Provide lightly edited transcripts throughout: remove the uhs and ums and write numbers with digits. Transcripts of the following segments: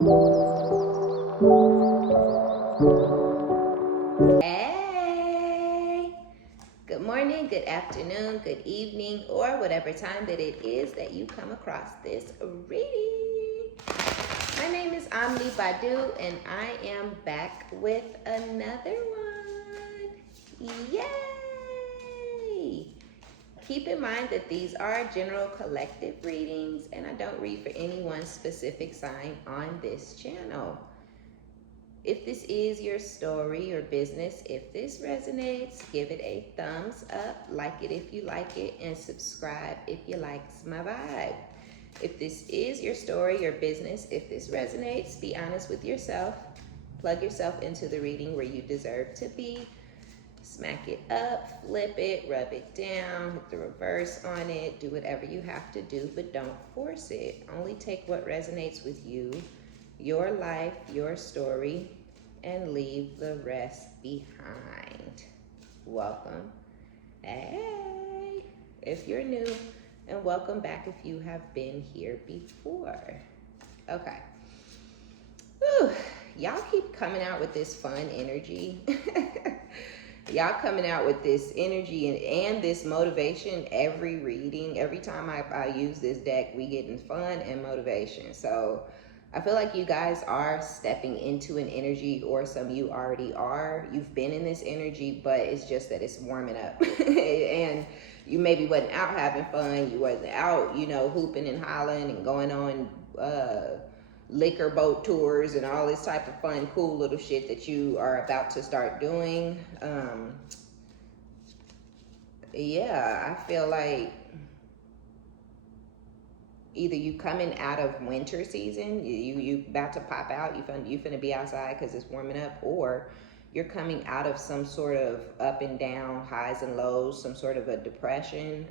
Hey, good morning, good afternoon, good evening, or whatever time that it is that you come across this reading. My name is OmniBadu, and I am back with another one. Yay! Keep in mind that these are general collective readings, and I don't read for any one specific sign on this channel. If this is your story or business, if this resonates, give it a thumbs up, like it if you like it, and subscribe if you likes my vibe. If this is your story or business, if this resonates, be honest with yourself. Plug yourself into the reading where you deserve to be. Smack it up, flip it, rub it down, hit the reverse on it, do whatever you have to do, but don't force it. Only take what resonates with you, your life, your story, and leave the rest behind. Welcome. Hey, if you're new, and welcome back if you have been here before. Okay. Whew. Y'all keep coming out with this fun energy. Y'all coming out with this energy and this motivation every reading. Every time I use this deck, we getting fun and motivation. So I feel like you guys are stepping into an energy, or some of you already are. You've been in this energy, but it's just that it's warming up. And you maybe wasn't out having fun. You wasn't out, hooping and hollering and going on liquor boat tours and all this type of fun, cool little shit that you are about to start doing. Yeah, I feel like either you coming out of winter season, you about to pop out, you finna be outside because it's warming up, or you're coming out of some sort of up and down, highs and lows, some sort of a depression.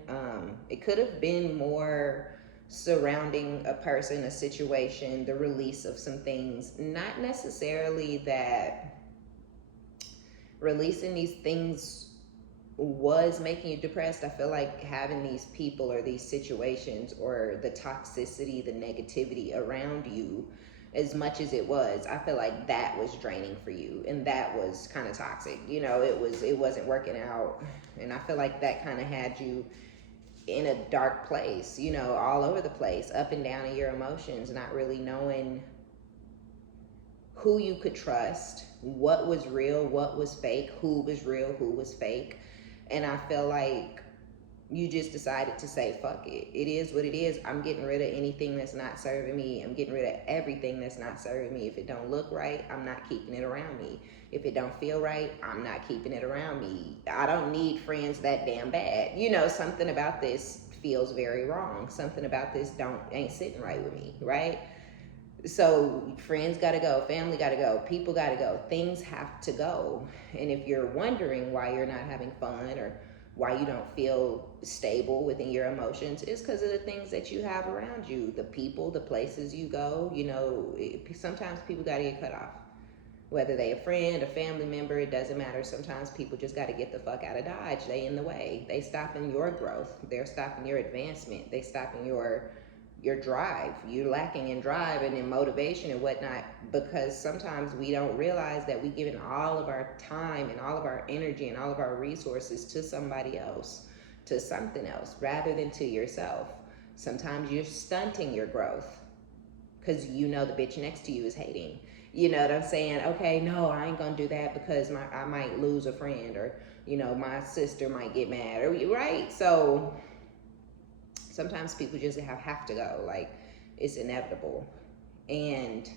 It could have been more surrounding a person, a situation, the release of some things. Not necessarily that releasing these things was making you depressed. I feel like having these people or these situations or the toxicity, the negativity around you, as much as it was, I feel like that was draining for you, and that was kind of toxic. It wasn't working out, and I feel like that kind of had you in a dark place, all over the place, up and down in your emotions, not really knowing who you could trust, what was real, what was fake, who was real, who was fake. And I feel like you just decided to say, fuck it. It is what it is. I'm getting rid of anything that's not serving me. I'm getting rid of everything that's not serving me. If it don't look right, I'm not keeping it around me. If it don't feel right, I'm not keeping it around me. I don't need friends that damn bad. Something about this feels very wrong. Something about this ain't sitting right with me, right? So friends gotta go, family gotta go, people gotta go, things have to go. And if you're wondering why you're not having fun or why you don't feel stable within your emotions, it's because of the things that you have around you, the people, the places you go. Sometimes people gotta get cut off. Whether they a friend, a family member, it doesn't matter. Sometimes people just got to get the fuck out of Dodge. They in the way. They stopping your growth. They're stopping your advancement. They stopping your drive. You're lacking in drive and in motivation and whatnot, because sometimes we don't realize that we giving all of our time and all of our energy and all of our resources to somebody else, to something else, rather than to yourself. Sometimes you're stunting your growth because the bitch next to you is hating. You know what I'm saying? Okay, no, I ain't gonna do that because I might lose a friend, or my sister might get mad, or right. So sometimes people just have to go. Like, it's inevitable. And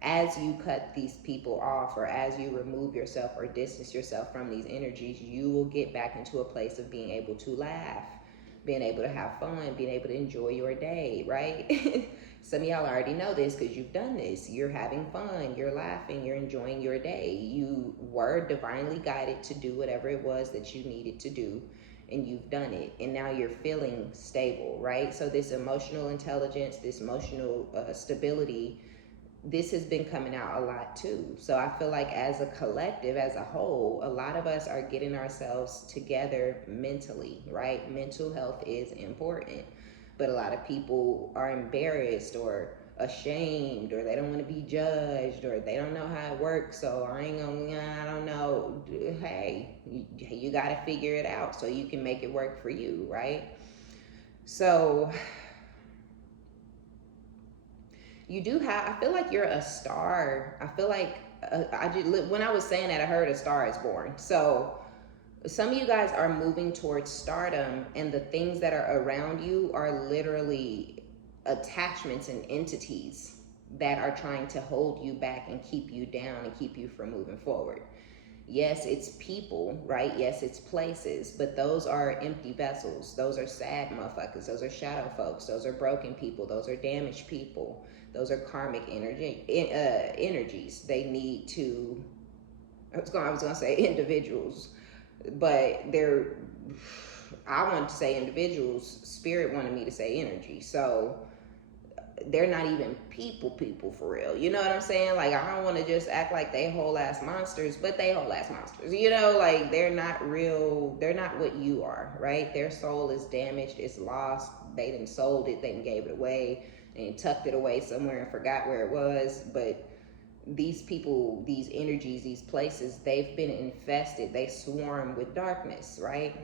as you cut these people off, or as you remove yourself or distance yourself from these energies, you will get back into a place of being able to laugh, being able to have fun, being able to enjoy your day, right? Some of y'all already know this because you've done this. You're having fun, you're laughing, you're enjoying your day. You were divinely guided to do whatever it was that you needed to do, and you've done it, and now you're feeling stable, right? So this emotional intelligence, this emotional stability, this has been coming out a lot too. So I feel like as a collective, as a whole, a lot of us are getting ourselves together mentally, right? Mental health is important, but a lot of people are embarrassed or ashamed, or they don't want to be judged, or they don't know how it works, so I don't know. Hey, you got to figure it out so you can make it work for you, right? So you do have, I feel like you're a star. I feel like when I was saying that, I heard a star is born. So some of you guys are moving towards stardom, and the things that are around you are literally attachments and entities that are trying to hold you back and keep you down and keep you from moving forward. Yes, it's people, right? Yes, it's places, but those are empty vessels. Those are sad motherfuckers. Those are shadow folks. Those are broken people. Those are damaged people. Those are karmic energies. They need to, I was gonna say individuals, but I wanted to say individuals. Spirit wanted me to say energy. So they're not even people for real. You know what I'm saying? Like, I don't want to just act like they whole ass monsters, but they whole ass monsters. You know, like, they're not real. They're not what you are, right? Their soul is damaged. It's lost. They done sold it. They done gave it away and tucked it away somewhere and forgot where it was. But these people, these energies, these places, they've been infested. They swarm with darkness, right?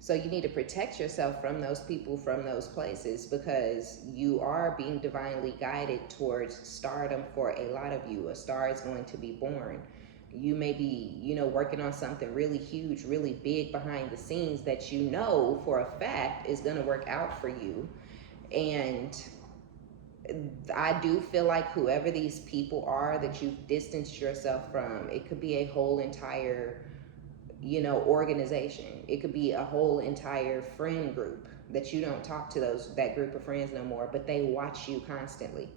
So you need to protect yourself from those people, from those places, because you are being divinely guided towards stardom for a lot of you. A star is going to be born. You may be, working on something really huge, really big behind the scenes that you know for a fact is going to work out for you. And I do feel like whoever these people are that you've distanced yourself from, it could be a whole entire organization. It could be a whole entire friend group that you don't talk to that group of friends no more, but they watch you constantly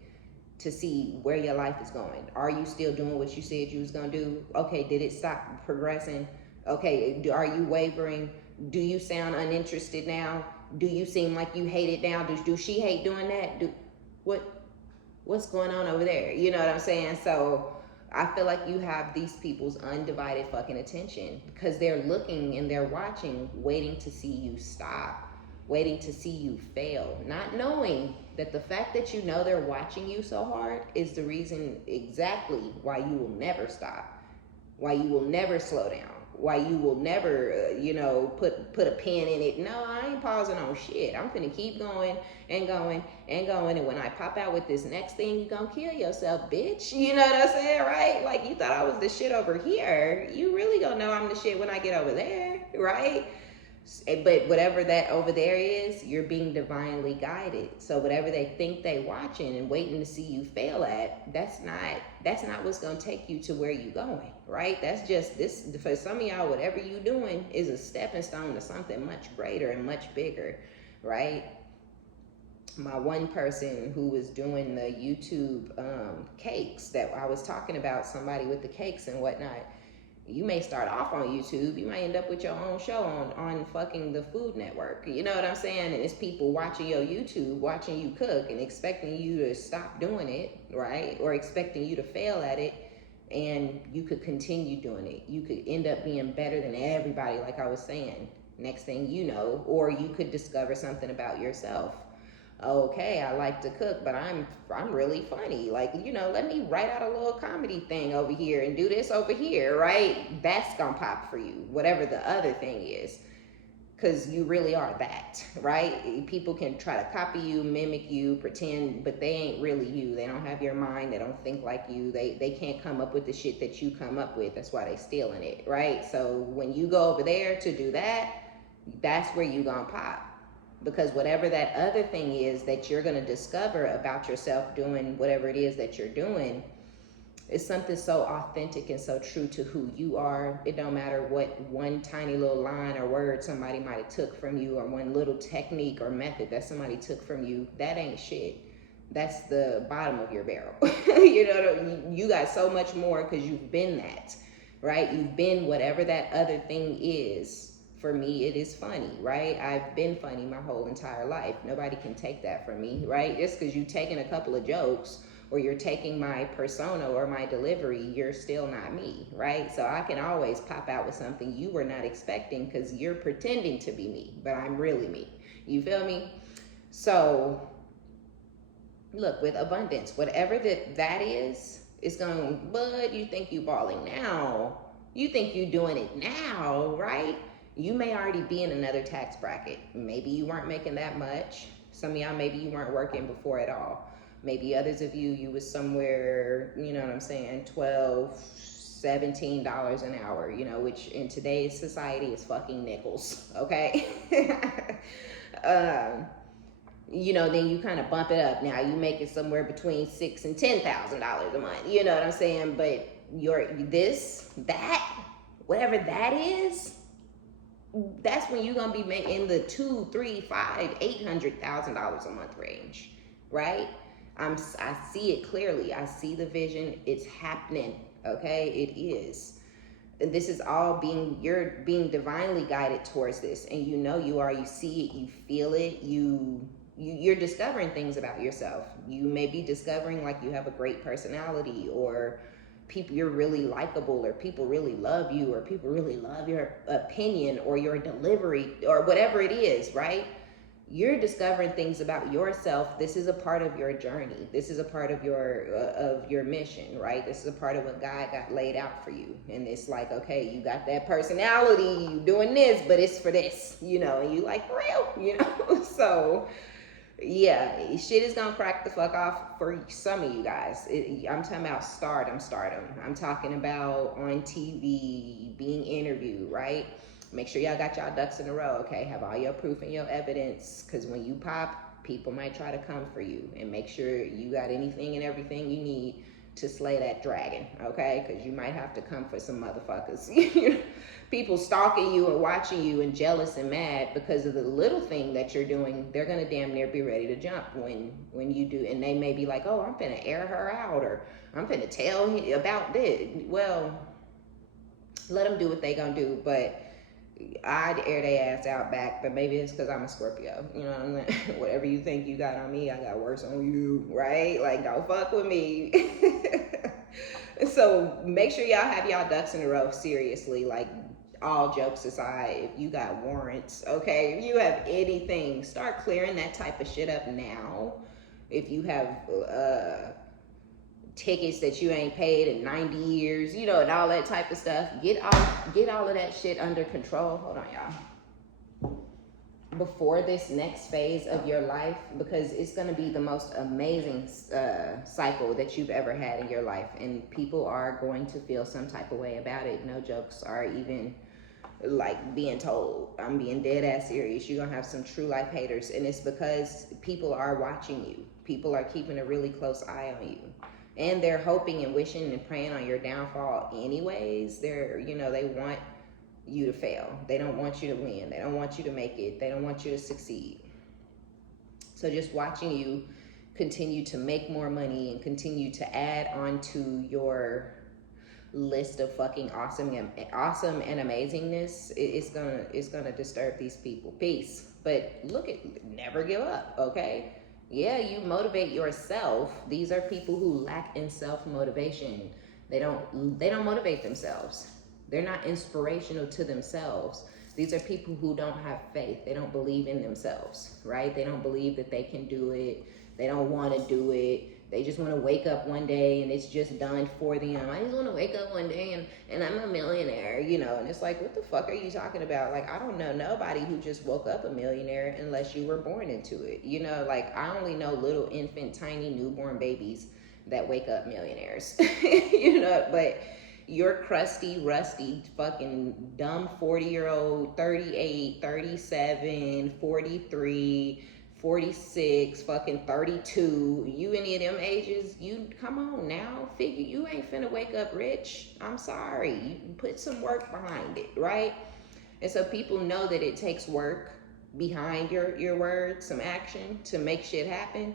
to see where your life is going. Are you still doing what you said you was gonna do? Okay, did it stop progressing? Okay, are you wavering? Do you sound uninterested now? Do you seem like you hate it now? Do she hate doing that? What's going on over there? You know what I'm saying? So I feel like you have these people's undivided fucking attention, because they're looking and they're watching, waiting to see you stop, waiting to see you fail, not knowing that the fact that they're watching you so hard is the reason exactly why you will never stop, why you will never slow down, why you will never, put a pin in it. No, I ain't pausing on shit. I'm finna keep going and going and going. And when I pop out with this next thing, you gonna kill yourself, bitch. You know what I'm saying, right? Like, you thought I was the shit over here. You really gonna know I'm the shit when I get over there, right? But whatever that over there is, you're being divinely guided. So whatever they think they watching and waiting to see you fail at, that's not what's gonna take you to where you going, right? That's just this, for some of y'all, whatever you doing is a stepping stone to something much greater and much bigger, right? My one person who was doing the YouTube cakes that I was talking about, somebody with the cakes and whatnot, you may start off on YouTube, you might end up with your own show on fucking the Food Network. You know what I'm saying? And it's people watching your YouTube, watching you cook and expecting you to stop doing it, right? Or expecting you to fail at it, and you could continue doing it. You could end up being better than everybody, like I was saying. Next thing you know, or you could discover something about yourself. Okay, I like to cook, but I'm really funny. Like, let me write out a little comedy thing over here and do this over here, right? That's gonna pop for you, whatever the other thing is, because you really are that, right? People can try to copy you, mimic you, pretend, but they ain't really you. They don't have your mind. They don't think like you. They can't come up with the shit that you come up with. That's why they stealing it, right? So when you go over there to do that, that's where you gonna pop. Because whatever that other thing is that you're going to discover about yourself doing whatever it is that you're doing is something so authentic and so true to who you are. It don't matter what one tiny little line or word somebody might have took from you, or one little technique or method that somebody took from you. That ain't shit. That's the bottom of your barrel. You got so much more because you've been that, right? You've been whatever that other thing is. For me, it is funny, right? I've been funny my whole entire life. Nobody can take that from me, right? Just because you've taken a couple of jokes, or you're taking my persona or my delivery, you're still not me, right? So I can always pop out with something you were not expecting because you're pretending to be me, but I'm really me. You feel me? So Look, with abundance, whatever that is, it's going, but you think you balling now. You think you doing it now, right? You may already be in another tax bracket. Maybe you weren't making that much. Some of y'all, maybe you weren't working before at all. Maybe others of you was somewhere, you know what I'm saying, 12, $17 an hour, you know, which in today's society is fucking nickels, okay? You know, then you kind of bump it up. Now you make it somewhere between $6,000 and $10,000 a month. You know what I'm saying? But that, whatever that is, that's when you're gonna be making the $2, $3, $5, $800,000 a month range, right? I see it clearly. I see the vision. It's happening. Okay, it is. And this is all you're being divinely guided towards this, and you know you are. You see it. You feel it. You're discovering things about yourself. You may be discovering like you have a great personality, or you're really likable, or people really love you, or people really love your opinion or your delivery or whatever it is, right? You're discovering things about yourself. This is a part of your journey. This is a part of your mission, right? This is a part of what God got laid out for you. And it's like, okay, you got that personality, you doing this, but it's for this, you know, and you like, for real, you know? So yeah, shit is gonna crack the fuck off for some of you guys. I'm talking about stardom. I'm talking about on TV, being interviewed, right? Make sure y'all got y'all ducks in a row, okay? Have all your proof and your evidence, because when you pop, people might try to come for you. And make sure you got anything and everything you need to slay that dragon, okay? Because you might have to come for some motherfuckers. People stalking you and watching you and jealous and mad because of the little thing that you're doing. They're gonna damn near be ready to jump when you do. And they may be like, oh, I'm finna air her out, or I'm finna tell about this. Well, let them do what they gonna do, but I'd air their ass out back. But maybe it's because I'm a Scorpio, you know what I'm saying? Whatever you think you got on me, I got worse on you, right? Like, don't fuck with me. So make sure y'all have y'all ducks in a row, seriously. Like, all jokes aside, if you got warrants, okay, if you have anything, start clearing that type of shit up now. If you have tickets that you ain't paid in 90 years, you know, and all that type of stuff, get all of that shit under control. Hold on, y'all. Before this next phase of your life, because it's going to be the most amazing cycle that you've ever had in your life, and people are going to feel some type of way about it. No jokes are even like being told. I'm being dead ass serious. You're gonna have some true life haters, and it's because people are watching you. People are keeping a really close eye on you, and they're hoping and wishing and praying on your downfall anyways. They want you to fail. They don't want you to win. They don't want you to make it. They don't want you to succeed. So just watching you continue to make more money and continue to add on to your list of fucking awesome and amazingness, it's gonna disturb these people. Peace. But never give up, okay? Yeah, you motivate yourself. These are people who lack in self-motivation. They don't motivate themselves. They're not inspirational to themselves. These are people who don't have faith. They don't believe in themselves, right? They don't believe that they can do it. They don't want to do it. They just want to wake up one day and it's just done for them. I just want to wake up one day and I'm a millionaire, you know. And it's like, what the fuck are you talking about? Like, I don't know nobody who just woke up a millionaire unless you were born into it. You know, like, I only know little infant, tiny, newborn babies that wake up millionaires, you know. But your crusty, rusty, fucking dumb 40-year-old, 38, 37, 43, 46, fucking 32, you any of them ages, you come on now, figure you ain't finna wake up rich. I'm sorry, you put some work behind it, right? And so people know that it takes work behind your words, some action to make shit happen.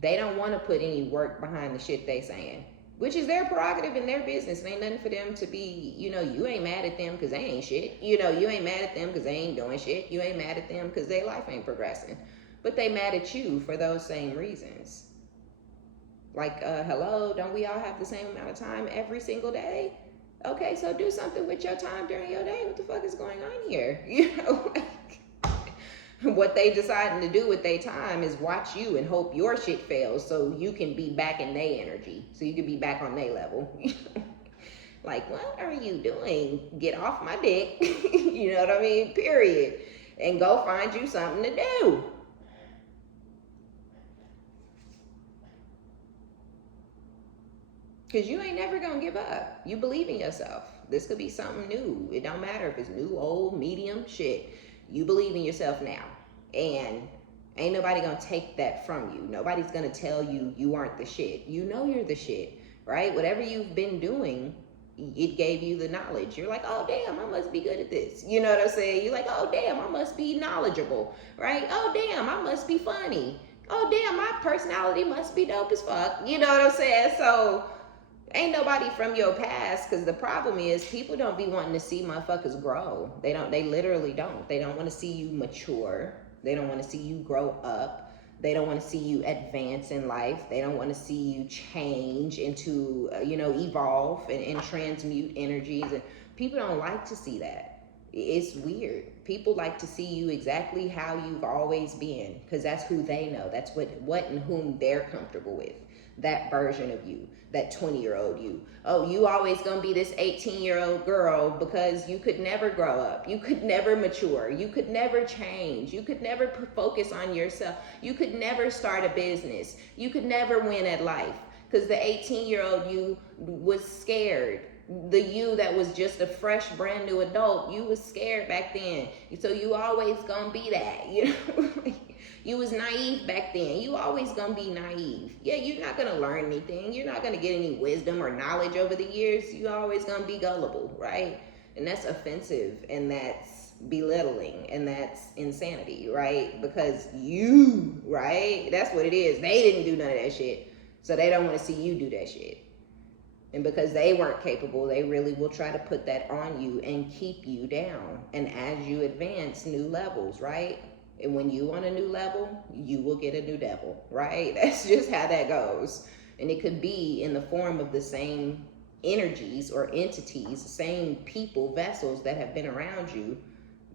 They don't want to put any work behind the shit they saying, which is their prerogative and their business. It ain't nothing for them to be, you know, you ain't mad at them because they ain't shit. You know, you ain't mad at them because they ain't doing shit. You ain't mad at them because their life ain't progressing. But they mad at you for those same reasons. Like, hello, don't we all have the same amount of time every single day? Okay, so do something with your time during your day. What the fuck is going on here? You know, What they deciding to do with their time is watch you and hope your shit fails so you can be back in their energy, so you can be back on their level. Like, what are you doing? Get off my dick. You know what I mean? Period. And go find you something to do. Because you ain't never going to give up. You believe in yourself. This could be something new. It don't matter if it's new, old, medium, shit. You believe in yourself now. And ain't nobody going to take that from you. Nobody's going to tell you you aren't the shit. You know you're the shit, right? Whatever you've been doing, it gave you the knowledge. You're like, oh, damn, I must be good at this. You know what I'm saying? You're like, oh, damn, I must be knowledgeable, right? Oh, damn, I must be funny. Oh, damn, my personality must be dope as fuck. You know what I'm saying? So ain't nobody from your past, because the problem is people don't be wanting to see motherfuckers grow. They literally don't. They don't want to see you mature. They don't want to see you grow up. They don't want to see you advance in life. They don't want to see you change into, evolve and transmute energies. And people don't like to see that. It's weird. People like to see you exactly how you've always been, because that's who they know. That's what and whom they're comfortable with. That version of you, that 20-year-old you. Oh, you always gonna be this 18-year-old girl because you could never grow up. You could never mature. You could never change. You could never focus on yourself. You could never start a business. You could never win at life because the 18-year-old you was scared. The you that was just a fresh, brand new adult, you was scared back then. So you always gonna be that, You was naive back then. You always gonna be naive. Yeah, you're not gonna learn anything. You're not gonna get any wisdom or knowledge over the years. You always gonna be gullible, right? And that's offensive, and that's belittling, and that's insanity, right? Because you, right? That's what it is. They didn't do none of that shit. So they don't want to see you do that shit. And because they weren't capable, they really will try to put that on you and keep you down. And as you advance new levels, right? And when you on a new level, you will get a new devil, right? That's just how that goes. And it could be in the form of the same energies or entities, same people, vessels that have been around you.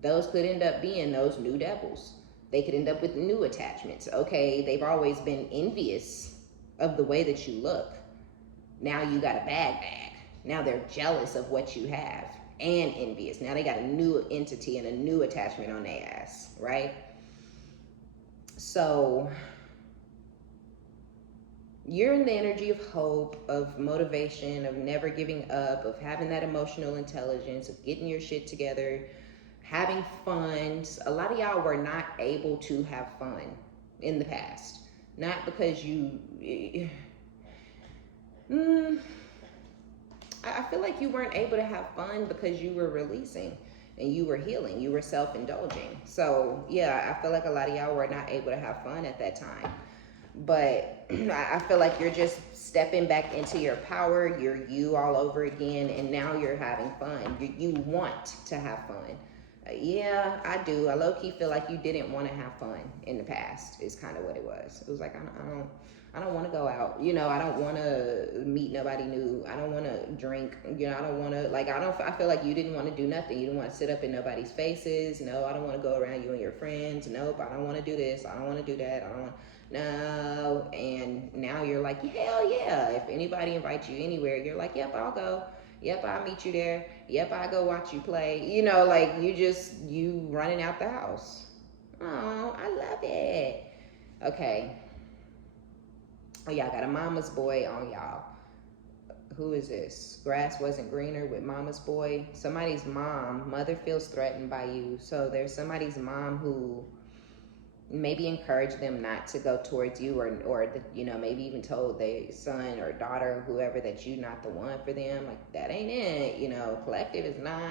Those could end up being those new devils. They could end up with new attachments. Okay, they've always been envious of the way that you look. Now you got a bag. Now they're jealous of what you have and envious. Now they got a new entity and a new attachment on their ass, right? So you're in the energy of hope, of motivation, of never giving up, of having that emotional intelligence, of getting your shit together, having fun. A lot of y'all were not able to have fun in the past. Not because I feel like you weren't able to have fun because you were releasing and you were healing. You were self-indulging. So yeah, I feel like a lot of y'all were not able to have fun at that time. But I feel like you're just stepping back into your power. You're you all over again, and now you're having fun. You want to have fun. Yeah, I do. I low-key feel like you didn't want to have fun in the past is kind of what it was. It was like, I don't want to go out. I don't want to meet nobody new. I don't want to drink. I don't want to, I feel like you didn't want to do nothing. You didn't want to sit up in nobody's faces. No, I don't want to go around you and your friends. Nope, I don't want to do this. I don't want to do that. No. And now you're like, hell yeah. If anybody invites you anywhere, you're like, yep, I'll go. Yep, I'll meet you there. Yep, I'll go watch you play. You running out the house. Oh, I love it. Okay. Oh, y'all got a mama's boy on y'all. Who is this? Grass wasn't greener with mama's boy. Somebody's mother feels threatened by you. So there's somebody's mom who maybe encouraged them not to go towards you, or maybe even told their son or daughter, whoever, that you not the one for them. Like, that ain't it. Collective is not,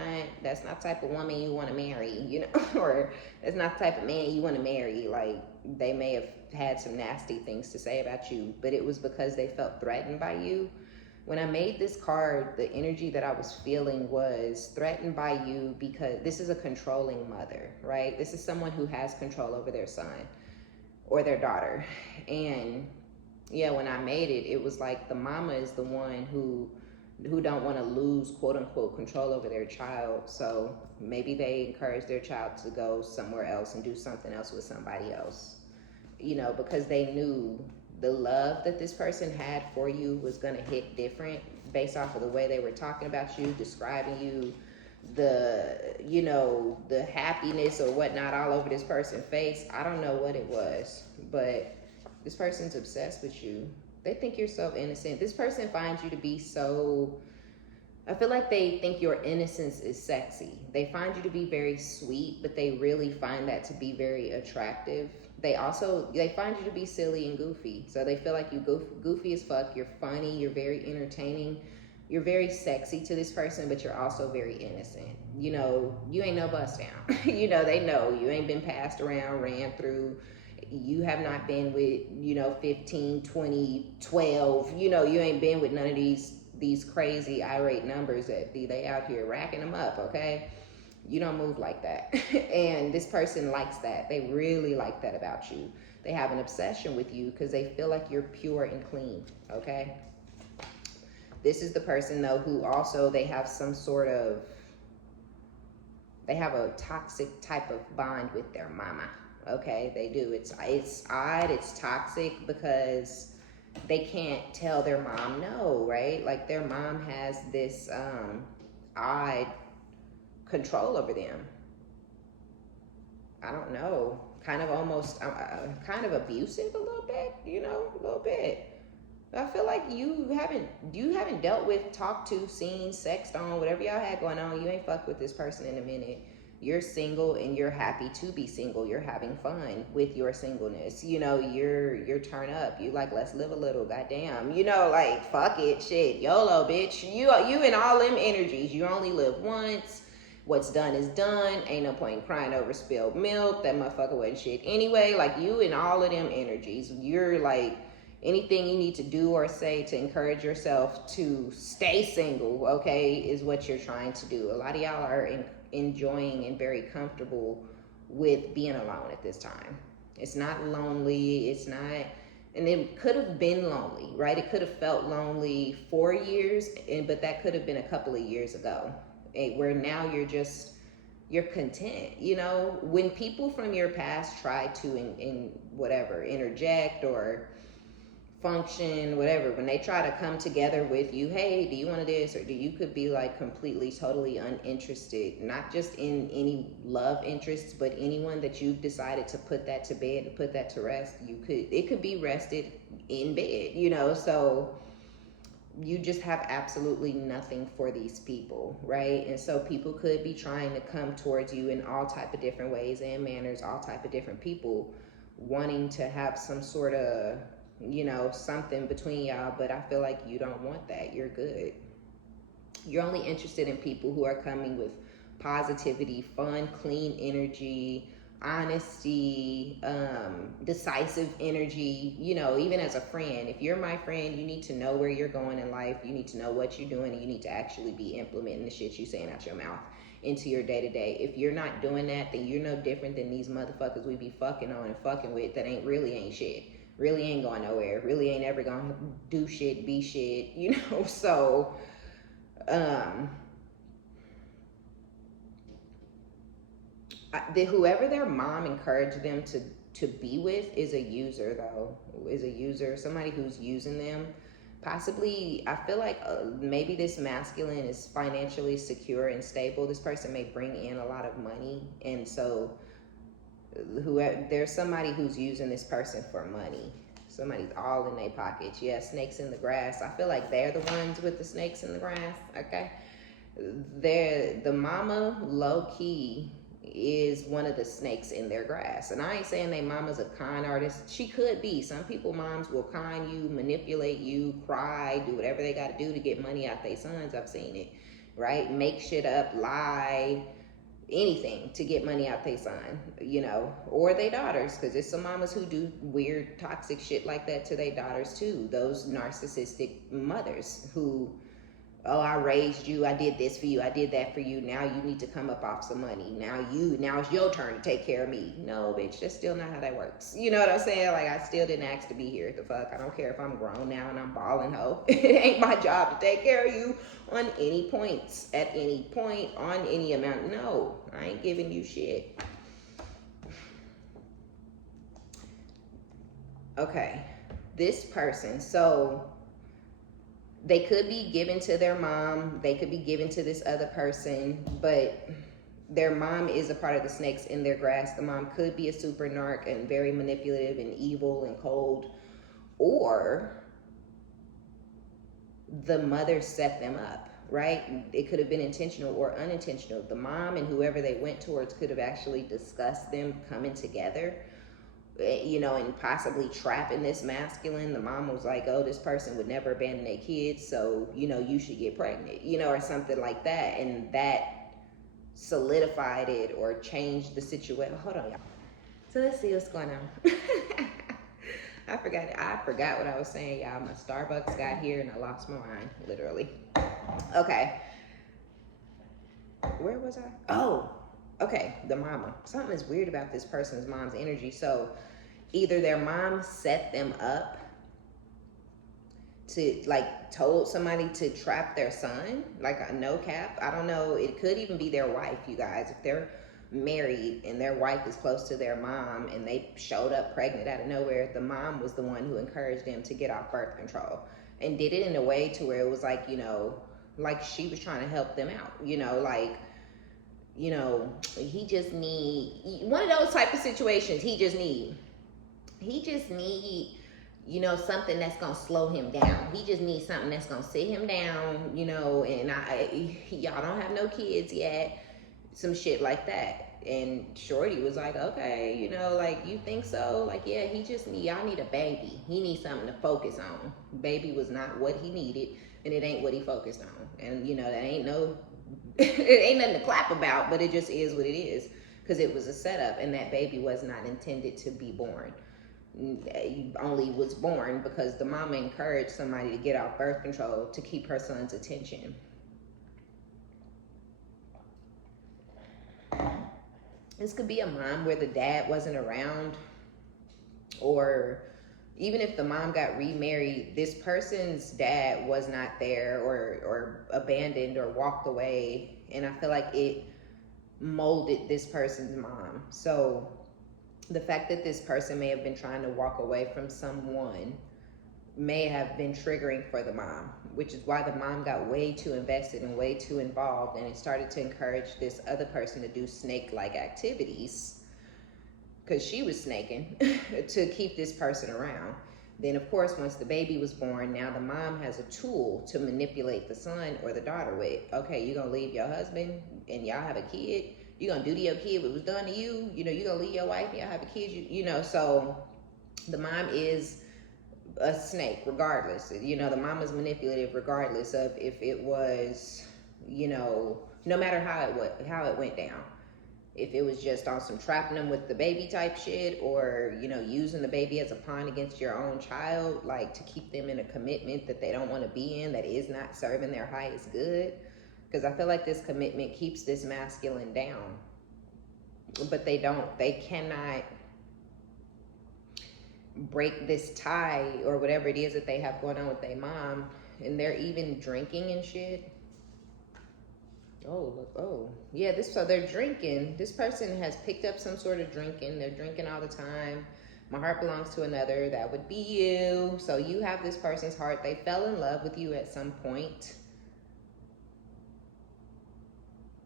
that's not the type of woman you want to marry, or that's not the type of man you want to marry. Like, they may have had some nasty things to say about you, but it was because they felt threatened by you. When I made this card, the energy that I was feeling was threatened by you because this is a controlling mother, right? This is someone who has control over their son or their daughter. And yeah, when I made it, it was like the mama is the one who who don't want to lose quote unquote control over their child. So maybe they encourage their child to go somewhere else and do something else with somebody else, because they knew the love that this person had for you was going to hit different based off of the way they were talking about you, describing you, the happiness or whatnot all over this person's face. I don't know what it was, but this person's obsessed with you. They think you're so innocent. This person finds you to be so, I feel like they think your innocence is sexy. They find you to be very sweet, but they really find that to be very attractive. They find you to be silly and goofy. So they feel like you goofy as fuck. You're funny. You're very entertaining. You're very sexy to this person, but you're also very innocent. You ain't no bust down. They know you ain't been passed around, ran through. You have not been with, 15, 20, 12. You ain't been with none of these crazy irate numbers that they out here racking them up, okay? You don't move like that. And this person likes that. They really like that about you. They have an obsession with you because they feel like you're pure and clean, okay? This is the person, though, who also they have a toxic type of bond with their mama, okay? They do. It's odd. It's toxic because they can't tell their mom no, right? Like their mom has this odd control over them. I don't know, kind of almost kind of abusive a little bit, a little bit. I feel like you haven't dealt with, talked to, seen, sexed on, whatever y'all had going on. You ain't fucked with this person in a minute. You're single and you're happy to be single. You're having fun with your singleness. You're turn up. You like, let's live a little, goddamn. Like, fuck it, shit, YOLO, bitch. You in all them energies. You only live once. What's done is done. Ain't no point in crying over spilled milk. That motherfucker wasn't shit anyway. Like, you in all of them energies. You're like, anything you need to do or say to encourage yourself to stay single, okay, is what you're trying to do. A lot of y'all are enjoying and very comfortable with being alone at this time. It's not lonely. It's not, and it could have been lonely, right? It could have felt lonely 4 years, but that could have been a couple of years ago, where now you're content. When people from your past try to interject or function, whatever, when they try to come together with you, hey, do you want this, or you could be like completely, totally uninterested, not just in any love interests, but anyone that you've decided to put that to bed, to put that to rest, it could be rested in bed, so you just have absolutely nothing for these people, right? And so people could be trying to come towards you in all type of different ways and manners, all type of different people wanting to have some sort of something between y'all, but I feel like you don't want that. You're good. You're only interested in people who are coming with positivity, fun, clean energy, honesty, decisive energy. Even as a friend, if you're my friend, you need to know where you're going in life. You need to know what you're doing, and you need to actually be implementing the shit you saying out your mouth into your day-to-day. If you're not doing that, then you're no different than these motherfuckers we be fucking on and fucking with that ain't shit. Really ain't going nowhere. Really ain't ever gonna do shit, be shit, So, whoever their mom encouraged them to be with is a user, though. Is a user, somebody who's using them. Possibly, I feel like maybe this masculine is financially secure and stable. This person may bring in a lot of money, and so there's somebody who's using this person for money. Somebody's all in their pockets. Yeah, snakes in the grass. I feel like they're the ones with the snakes in the grass, okay? The mama, low key, is one of the snakes in their grass. And I ain't saying they mama's a con artist. She could be. Some people moms will con you, manipulate you, cry, do whatever they got to do to get money out their sons. I've seen it, right? Make shit up, lie, anything to get money out their son, or their daughters, because there's some mamas who do weird, toxic shit like that to their daughters too. Those narcissistic mothers who Oh, I raised you, I did this for you, I did that for you, now you need to come up off some money, now it's your turn to take care of me. No, bitch, that's still not how that works. You know what I'm saying? Like, I still didn't ask to be here. The fuck, I don't care if I'm grown now and I'm balling hoe. It ain't my job to take care of you on any points, at any point, on any amount. No, I ain't giving you shit. Okay, this person, so they could be given to their mom, they could be given to this other person, but their mom is a part of the snakes in their grass. The mom could be a super narc and very manipulative and evil and cold, or the mother set them up, right? It could have been intentional or unintentional. The mom and whoever they went towards could have actually discussed them coming together, you know, and possibly trapping this masculine. The mom was like, oh, this person would never abandon their kids, so, you know, you should get pregnant, you know, or something like that. And that solidified it or changed the situation. Hold on, y'all. So let's see what's going on. I forgot what I was saying, y'all. My Starbucks got here and I lost my mind, literally. Okay. Where was I? Oh, okay, the mama. Something is weird about this person's mom's energy. So either their mom set them up to, like, told somebody to trap their son, like a no cap. I don't know. It could even be their wife, you guys. If they're married and their wife is close to their mom and they showed up pregnant out of nowhere, the mom was the one who encouraged them to get off birth control and did it in a way to where it was like, you know, like she was trying to help them out, you know, like, you know, he just need one of those type of situations. He just need, you know, something that's gonna slow him down. He just needs something that's gonna sit him down, you know, and y'all don't have no kids yet, some shit like that. And Shorty was like, okay, you know, like, you think so? Like, yeah, y'all need a baby. He needs something to focus on. Baby was not what he needed, and it ain't what he focused on. And, you know, that ain't no, it ain't nothing to clap about, but it just is what it is, because it was a setup, and that baby was not intended to be born. Only was born because the mama encouraged somebody to get off birth control to keep her son's attention. This could be a mom where the dad wasn't around, or even if the mom got remarried, this person's dad was not there, or abandoned or walked away, and I feel like it molded this person's mom. So the fact that this person may have been trying to walk away from someone may have been triggering for the mom, which is why the mom got way too invested and way too involved, and it started to encourage this other person to do snake-like activities, because she was snaking to keep this person around. Then, of course, once the baby was born, now the mom has a tool to manipulate the son or the daughter with. Okay, you're gonna leave your husband and y'all have a kid? You're gonna do to your kid what was done to you? You know, you're gonna leave your wife and y'all have a kid? You know, so the mom is a snake regardless. You know, the mom is manipulative regardless of if it was, you know, no matter how it went down. If it was just on some trapping them with the baby type shit, or, you know, using the baby as a pawn against your own child, like to keep them in a commitment that they don't want to be in, that is not serving their highest good. Because I feel like this commitment keeps this masculine down, but they cannot break this tie or whatever it is that they have going on with their mom, and they're even drinking and shit. Oh, yeah, so they're drinking. This person has picked up some sort of drinking. They're drinking all the time. My heart belongs to another. That would be you. So you have this person's heart. They fell in love with you at some point,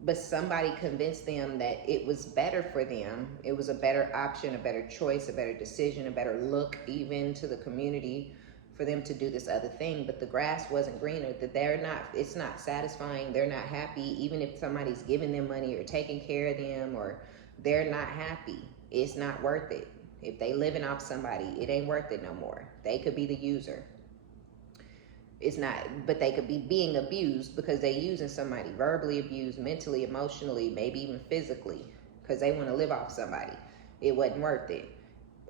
but somebody convinced them that it was better for them. It was a better option, a better choice, a better decision, a better look even to the community for them to do this other thing. But the grass wasn't greener, that it's not satisfying. They're not happy. Even if somebody's giving them money or taking care of them, or they're not happy, it's not worth it. If they living off somebody, it ain't worth it no more. They could be the user. It's not, but they could be being abused because they using somebody, verbally abused, mentally, emotionally, maybe even physically, because they want to live off somebody. It wasn't worth it.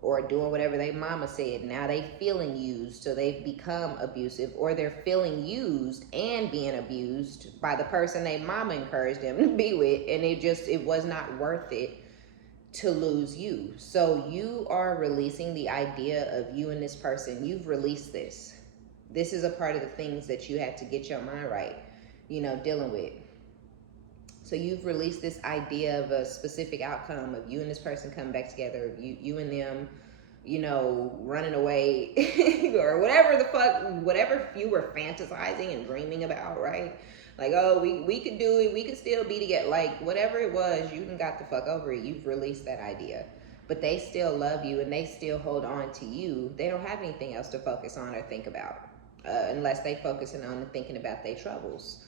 or doing whatever they mama said. Now they feeling used, so they've become abusive, or they're feeling used and being abused by the person they mama encouraged them to be with, and it was not worth it to lose you. So you are releasing the idea of you and this person. You've released this. This is a part of the things that you had to get your mind right, dealing with. So you've released this idea of a specific outcome of you and this person coming back together, of you and them, running away or whatever you were fantasizing and dreaming about, right? Like, oh, we could do it. We could still be together. Like, whatever it was, you done got the fuck over it. You've released that idea. But they still love you and they still hold on to you. They don't have anything else to focus on or think about, unless they focusing on and thinking about their troubles.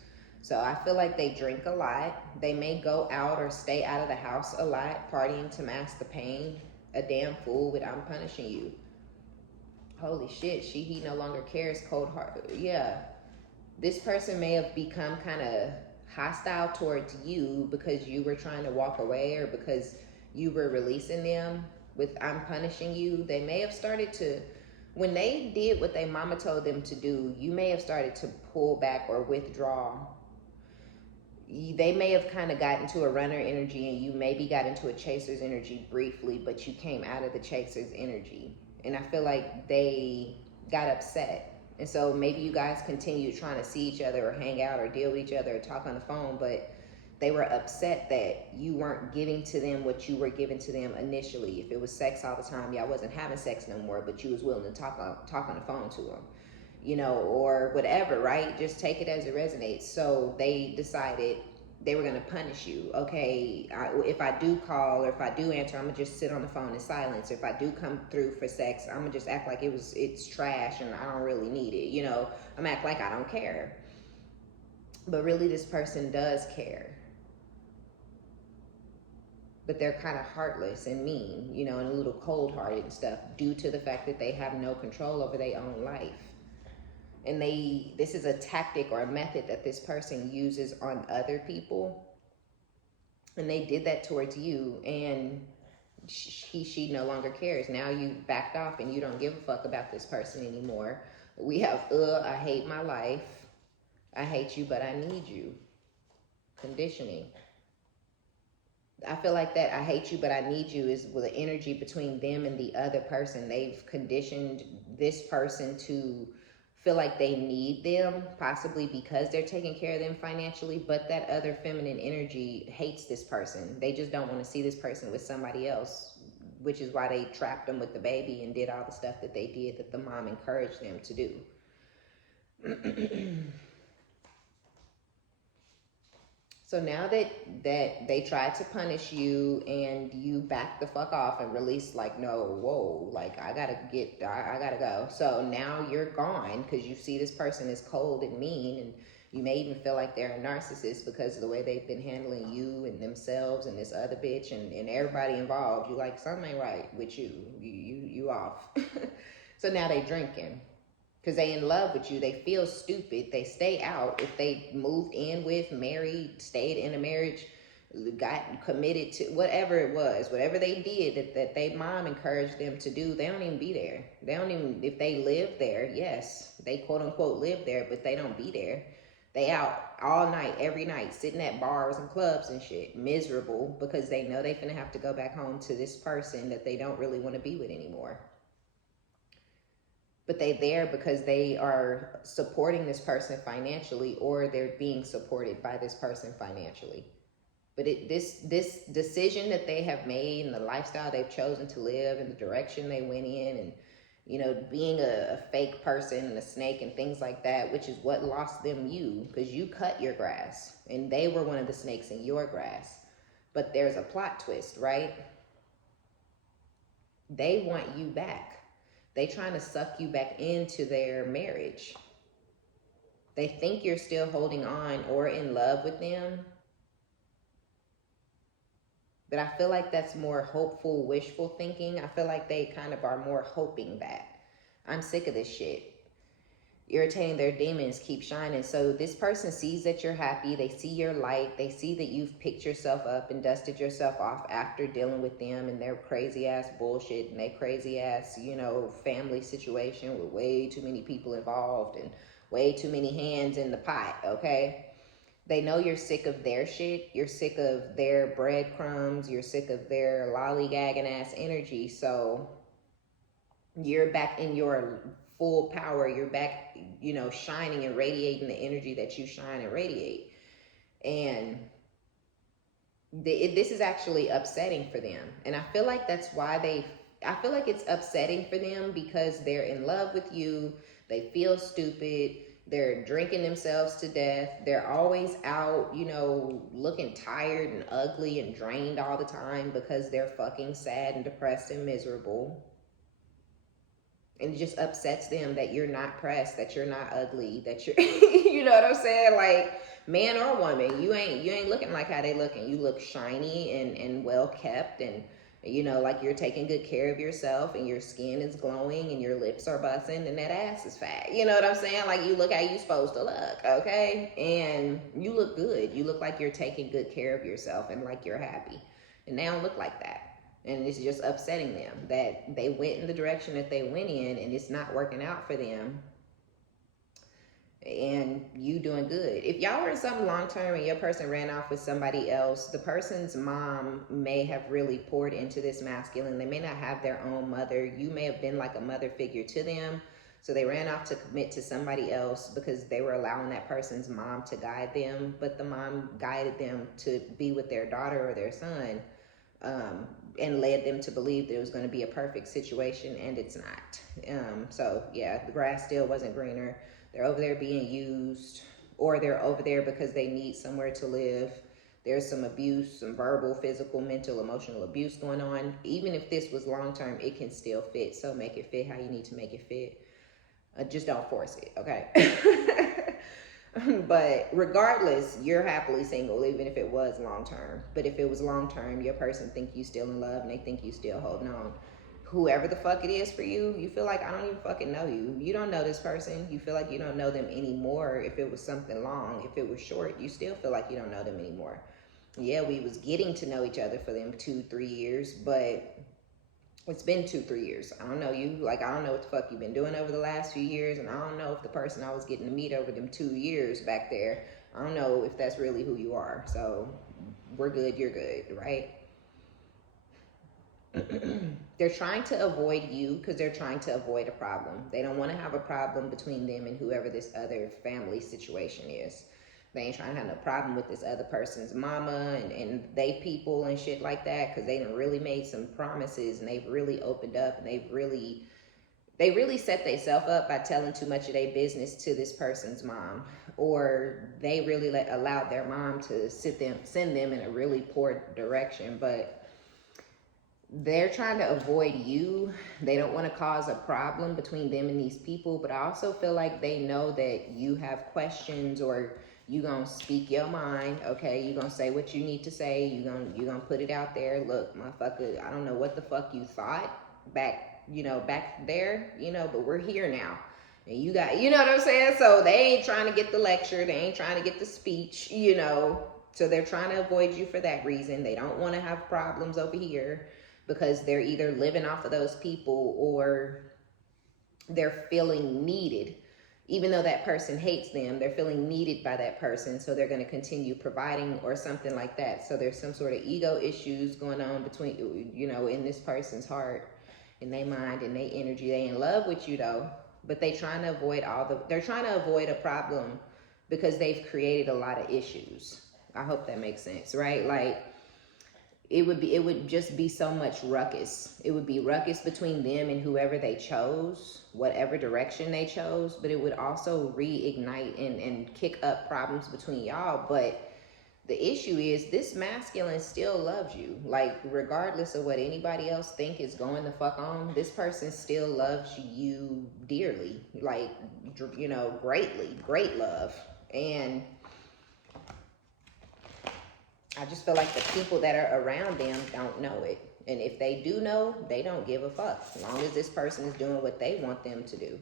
So I feel like they drink a lot. They may go out or stay out of the house a lot, partying to mask the pain. A damn fool with I'm punishing you. Holy shit, he no longer cares, cold heart. Yeah. This person may have become kind of hostile towards you because you were trying to walk away, or because you were releasing them with I'm punishing you. They may have started to, when they did what their mama told them to do, you may have started to pull back or withdraw. They may have kind of got into a runner energy, and you maybe got into a chaser's energy briefly, but you came out of the chaser's energy. And I feel like they got upset. And so maybe you guys continued trying to see each other or hang out or deal with each other or talk on the phone, but they were upset that you weren't giving to them what you were giving to them initially. If it was sex all the time, y'all wasn't having sex no more, but you was willing to talk on the phone to them. Or whatever, right? Just take it as it resonates. So they decided they were going to punish you. Okay, if I do call or if I do answer, I'm going to just sit on the phone in silence. If I do come through for sex, I'm going to just act like it's trash and I don't really need it. I'm going to act like I don't care. But really, this person does care. But they're kind of heartless and mean, and a little cold-hearted and stuff, due to the fact that they have no control over their own life. And this is a tactic or a method that this person uses on other people. And they did that towards you, and she no longer cares. Now you backed off and you don't give a fuck about this person anymore. We have, I hate my life. I hate you, but I need you. Conditioning. I feel like that I hate you, but I need you is with the energy between them and the other person. They've conditioned this person to feel like they need them, possibly because they're taking care of them financially, but that other feminine energy hates this person. They just don't want to see this person with somebody else, which is why they trapped them with the baby and did all the stuff that they did that the mom encouraged them to do. So now that they tried to punish you and you backed the fuck off and released, like, no, whoa, like, I gotta go. So now you're gone because you see this person is cold and mean, and you may even feel like they're a narcissist because of the way they've been handling you and themselves and this other bitch and everybody involved. You like, something ain't right with you. You off. So now they drinking. Because they in love with you. They feel stupid. They stay out. If they moved in with, married, stayed in a marriage, got committed to, whatever it was, whatever they did that they mom encouraged them to do, they don't even be there. They don't even, if they live there, yes, they quote unquote live there, but they don't be there. They out all night, every night, sitting at bars and clubs and shit, miserable because they know they finna have to go back home to this person that they don't really want to be with anymore. But they're there because they are supporting this person financially, or they're being supported by this person financially. But this decision that they have made and the lifestyle they've chosen to live and the direction they went in, and being a fake person and a snake and things like that, which is what lost them you, because you cut your grass and they were one of the snakes in your grass. But there's a plot twist, right? They want you back. They trying to suck you back into their marriage. They think you're still holding on or in love with them. But I feel like that's more hopeful, wishful thinking. I feel like they kind of are more hoping that. I'm sick of this shit. irritating their demons keep shining. So this person sees that you're happy, they see your light, they see that you've picked yourself up and dusted yourself off after dealing with them and their crazy ass bullshit and their crazy ass, you know, family situation with way too many people involved and way too many hands in the pot. Okay, they know you're sick of their shit, you're sick of their breadcrumbs, you're sick of their lollygagging ass energy. So you're back in your full power, you're back, you know, shining and radiating the energy that you shine and radiate. And this is actually upsetting for them, and I feel like that's why I feel like it's upsetting for them because they're in love with you, they feel stupid, they're drinking themselves to death, they're always out, you know, looking tired and ugly and drained all the time because they're fucking sad and depressed and miserable. And it just upsets them that you're not pressed, that you're not ugly, that you're you know what I'm saying? Like, man or woman, you ain't looking like how they looking. You look shiny and well kept, and you know, like you're taking good care of yourself, and your skin is glowing and your lips are busting and that ass is fat. You know what I'm saying? Like, you look how you supposed to look, okay? And you look good. You look like you're taking good care of yourself and like you're happy. And they don't look like that. And it's just upsetting them that they went in the direction that they went in and it's not working out for them. And you doing good. If y'all were in something long term and your person ran off with somebody else, the person's mom may have really poured into this masculine. They may not have their own mother. You may have been like a mother figure to them. So they ran off to commit to somebody else because they were allowing that person's mom to guide them. But the mom guided them to be with their daughter or their son. And led them to believe that it was going to be a perfect situation, and it's not. So yeah, the grass still wasn't greener. They're over there being used, or they're over there because they need somewhere to live. There's some abuse, some verbal, physical, mental, emotional abuse going on. Even if this was long term, it can still fit. So make it fit how you need to make it fit. Just don't force it, okay? But regardless, you're happily single, even if it was long term. But if it was long term, your person think you still in love and they think you still holding on. Whoever the fuck it is for you, you feel like I don't even fucking know you. You don't know this person. You feel like you don't know them anymore. If it was something long, if it was short, you still feel like you don't know them anymore. Yeah, we was getting to know each other for them 2-3 years, but it's been 2-3 years. I don't know you. Like, I don't know what the fuck you've been doing over the last few years, and I don't know if the person I was getting to meet over them 2 years back there, I don't know if that's really who you are. So we're good, you're good, right? They're trying to avoid you because they're trying to avoid a problem. They don't want to have a problem between them and whoever this other family situation is. They ain't trying to have no problem with this other person's mama and they people and shit like that, because they done really made some promises and they've really opened up and they really set themselves up by telling too much of their business to this person's mom, or they really allowed their mom to send them in a really poor direction. But they're trying to avoid you. They don't want to cause a problem between them and these people, but I also feel like they know that you have questions, or you gonna speak your mind, okay? You gonna say what you need to say. You gonna put it out there. Look, motherfucker, I don't know what the fuck you thought back there, but we're here now. And you got, you know what I'm saying? So they ain't trying to get the lecture. They ain't trying to get the speech, So they're trying to avoid you for that reason. They don't want to have problems over here, because they're either living off of those people or they're feeling needed. Even though that person hates them, they're feeling needed by that person, so they're going to continue providing or something like that. So there's some sort of ego issues going on between, in this person's heart, in their mind, in their energy. They in love with you though, but they're trying to avoid a problem because they've created a lot of issues. I hope that makes sense, right? Like, it would just be so much ruckus. It would be ruckus between them and whoever they chose, whatever direction they chose, but it would also reignite and kick up problems between y'all. But the issue is, this masculine still loves you. Like, regardless of what anybody else think is going the fuck on, this person still loves you dearly. Like, greatly, great love. And I just feel like the people that are around them don't know it. And if they do know, they don't give a fuck, as long as this person is doing what they want them to do.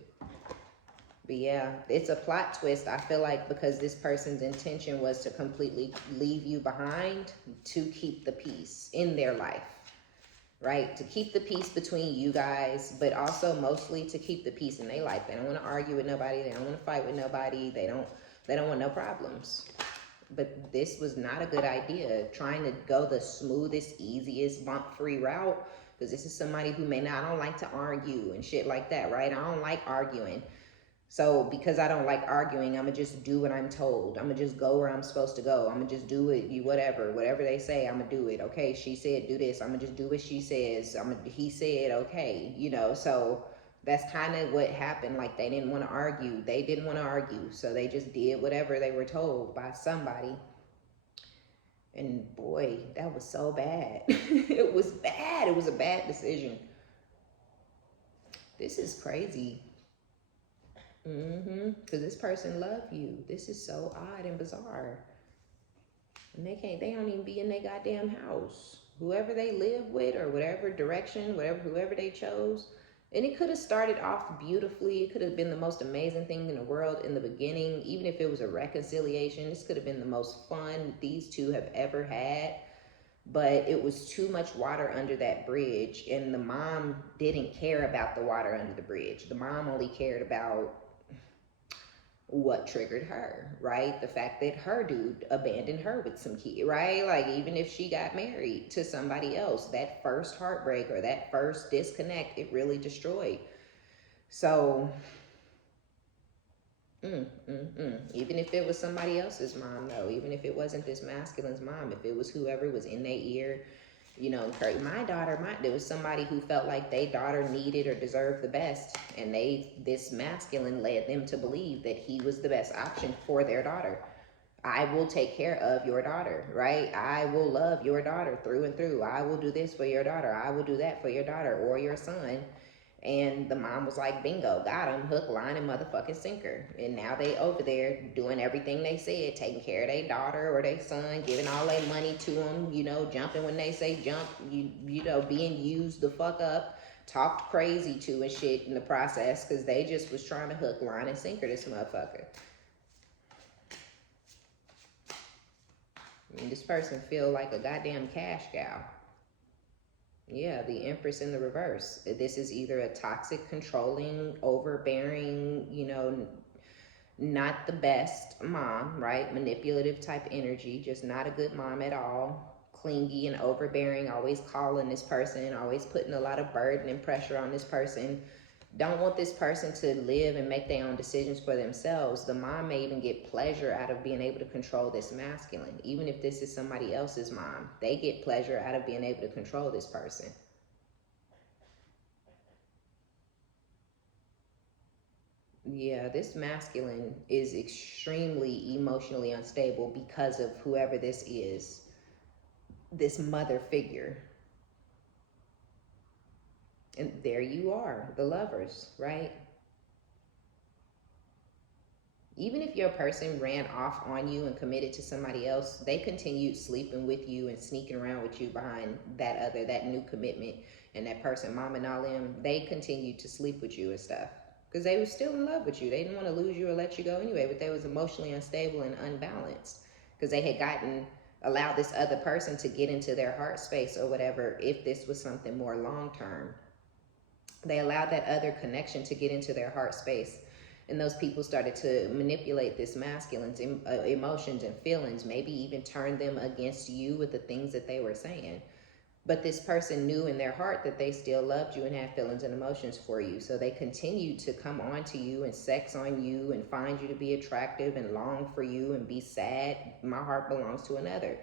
But yeah, it's a plot twist. I feel like because this person's intention was to completely leave you behind to keep the peace in their life, right? To keep the peace between you guys, but also mostly to keep the peace in their life. They don't want to argue with nobody. They don't want to fight with nobody. They don't want no problems. But this was not a good idea. Trying to go the smoothest, easiest, bump-free route, because this is somebody who I don't like to argue and shit like that, right? I don't like arguing. So because I don't like arguing, I'm gonna just do what I'm told. I'm gonna just go where I'm supposed to go. I'm gonna just do it. Whatever they say, I'm gonna do it. Okay, she said do this. I'm gonna just do what she says. He said okay. So that's kind of what happened. Like they didn't want to argue. They didn't want to argue, so they just did whatever they were told by somebody. And boy, that was so bad. It was bad. It was a bad decision. This is crazy. Because this person love you. This is so odd and bizarre. And they don't even be in their goddamn house. Whoever they live with or whatever direction, whoever they chose. And it could have started off beautifully. It could have been the most amazing thing in the world in the beginning. Even if it was a reconciliation, this could have been the most fun these two have ever had. But it was too much water under that bridge. And the mom didn't care about the water under the bridge. The mom only cared about what triggered her, right? The fact that her dude abandoned her with some kid, right? Like even if she got married to somebody else, that first heartbreak or that first disconnect, it really destroyed. So, even if it was somebody else's mom though, even if it wasn't this masculine's mom, if it was whoever was in their ear, my daughter, there was somebody who felt like their daughter needed or deserved the best, and this masculine led them to believe that he was the best option for their daughter. I will take care of your daughter, right? I will love your daughter through and through. I will do this for your daughter. I will do that for your daughter or your son. And the mom was like, bingo, got him, hook, line, and motherfucking sinker. And now they over there doing everything they said, taking care of their daughter or their son, giving all their money to them, jumping when they say jump, being used the fuck up, talked crazy to and shit in the process because they just was trying to hook, line, and sinker this motherfucker. I mean, this person feel like a goddamn cash cow. Yeah, the Empress in the reverse. This is either a toxic, controlling, overbearing, not the best mom, right? Manipulative type energy, just not a good mom at all. Clingy and overbearing, always calling this person, always putting a lot of burden and pressure on this person. Don't want this person to live and make their own decisions for themselves. The mom may even get pleasure out of being able to control this masculine. Even if this is somebody else's mom, they get pleasure out of being able to control this person. Yeah, this masculine is extremely emotionally unstable because of whoever this is, this mother figure. And there you are, the lovers, right? Even if your person ran off on you and committed to somebody else, they continued sleeping with you and sneaking around with you behind that new commitment, and that person, mom and all them, they continued to sleep with you and stuff because they were still in love with you. They didn't want to lose you or let you go anyway, but they was emotionally unstable and unbalanced because they had allowed this other person to get into their heart space or whatever. If this was something more long-term, they allowed that other connection to get into their heart space. And those people started to manipulate this masculine's emotions and feelings, maybe even turn them against you with the things that they were saying. But this person knew in their heart that they still loved you and had feelings and emotions for you. So they continued to come on to you and sex on you and find you to be attractive and long for you and be sad. My heart belongs to another.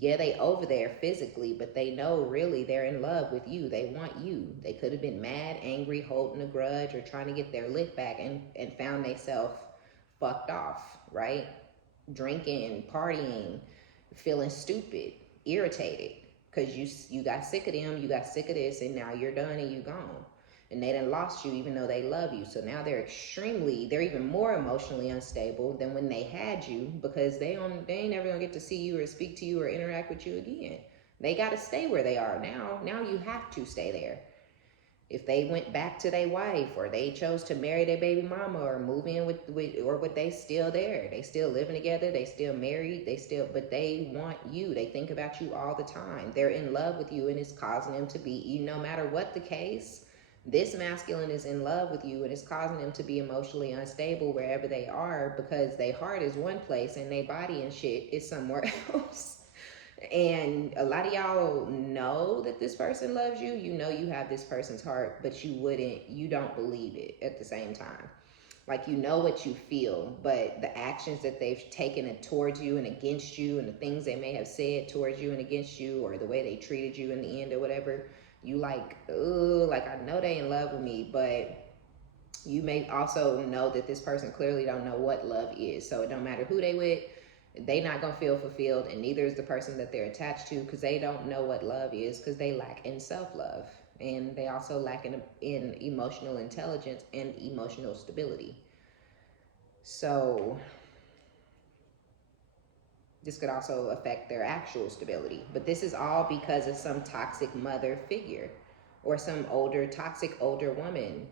Yeah, they over there physically, but they know really they're in love with you. They want you. They could have been mad, angry, holding a grudge, or trying to get their lick back and found themselves fucked off, right? Drinking, partying, feeling stupid, irritated, because you got sick of them, you got sick of this, and now you're done and you gone. And they done lost you even though they love you. So now they're even more emotionally unstable than when they had you, because they ain't never gonna get to see you or speak to you or interact with you again. They gotta stay where they are now. Now you have to stay there. If they went back to their wife, or they chose to marry their baby mama, or move in with or what, they still there. They still living together. They still married. They still, but they want you. They think about you all the time. They're in love with you, and it's causing them to be, no matter what the case, this masculine is in love with you, and it's causing them to be emotionally unstable wherever they are, because their heart is one place and their body and shit is somewhere else. And a lot of y'all know that this person loves you. You know you have this person's heart, but you don't believe it at the same time. Like, you know what you feel, but the actions that they've taken towards you and against you, and the things they may have said towards you and against you, or the way they treated you in the end or whatever, you like, oh, like, I know they in love with me, but you may also know that this person clearly don't know what love is. So it don't matter who they with, they not gonna feel fulfilled, and neither is the person that they're attached to, because they don't know what love is, because they lack in self-love, and they also lack in emotional intelligence and emotional stability. So this could also affect their actual stability, but this is all because of some toxic mother figure, or some toxic older woman.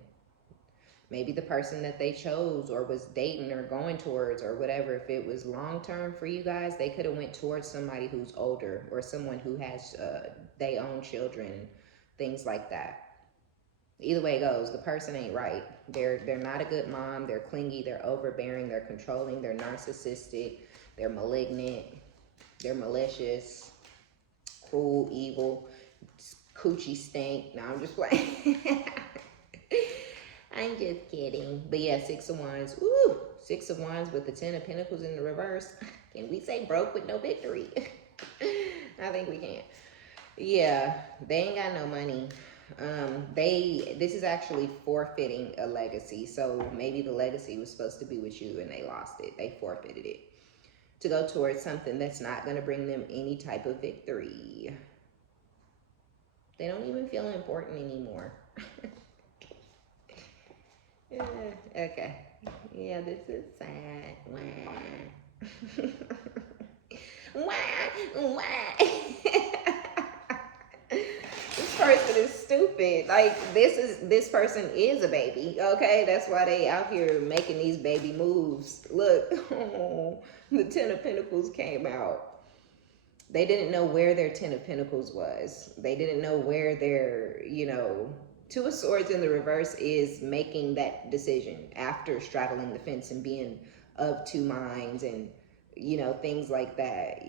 Maybe the person that they chose or was dating or going towards or whatever, if it was long-term for you guys, they could have went towards somebody who's older, or someone who has they own children, things like that. Either way it goes, the person ain't right. They're not a good mom. They're clingy. They're overbearing. They're controlling. They're narcissistic. They're malignant. They're malicious, cruel, evil, coochie stink. No, I'm just playing. I'm just kidding. But yeah, 6 of Wands. Ooh, 6 of Wands with the 10 of Pentacles in the reverse. Can we say broke with no victory? I think we can. Yeah, they ain't got no money. This is actually forfeiting a legacy. So maybe the legacy was supposed to be with you and they lost it. They forfeited it to go towards something that's not going to bring them any type of victory. They don't even feel important anymore. Okay. Yeah, this is sad. Wah. Wah. This person is stupid. Like, this person is a baby. Okay, that's why they out here making these baby moves. Look, the 10 of Pentacles came out. They didn't know where their 10 of Pentacles was. They didn't know where their, 2 of Swords in the reverse is making that decision after straddling the fence and being of two minds, and, things like that,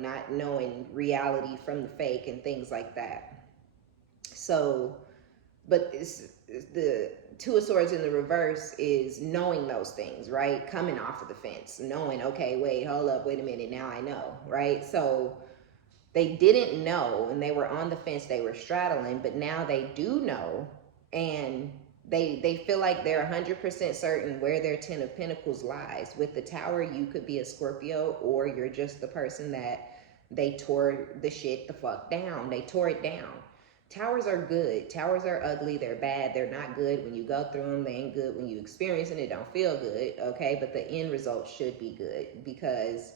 not knowing reality from the fake and things like that. So, but the 2 of Swords in the reverse is knowing those things, right? Coming off of the fence, knowing, okay, wait, hold up, wait a minute, now I know, right? So they didn't know, and they were on the fence, they were straddling, but now they do know, and they feel like they're 100% certain where their 10 of Pentacles lies. With the Tower, you could be a Scorpio, or you're just the person that they tore the shit the fuck down. They tore it down. Towers are good. Towers are ugly. They're bad. They're not good when you go through them. They ain't good when you experience it. It don't feel good, okay? But the end result should be good, because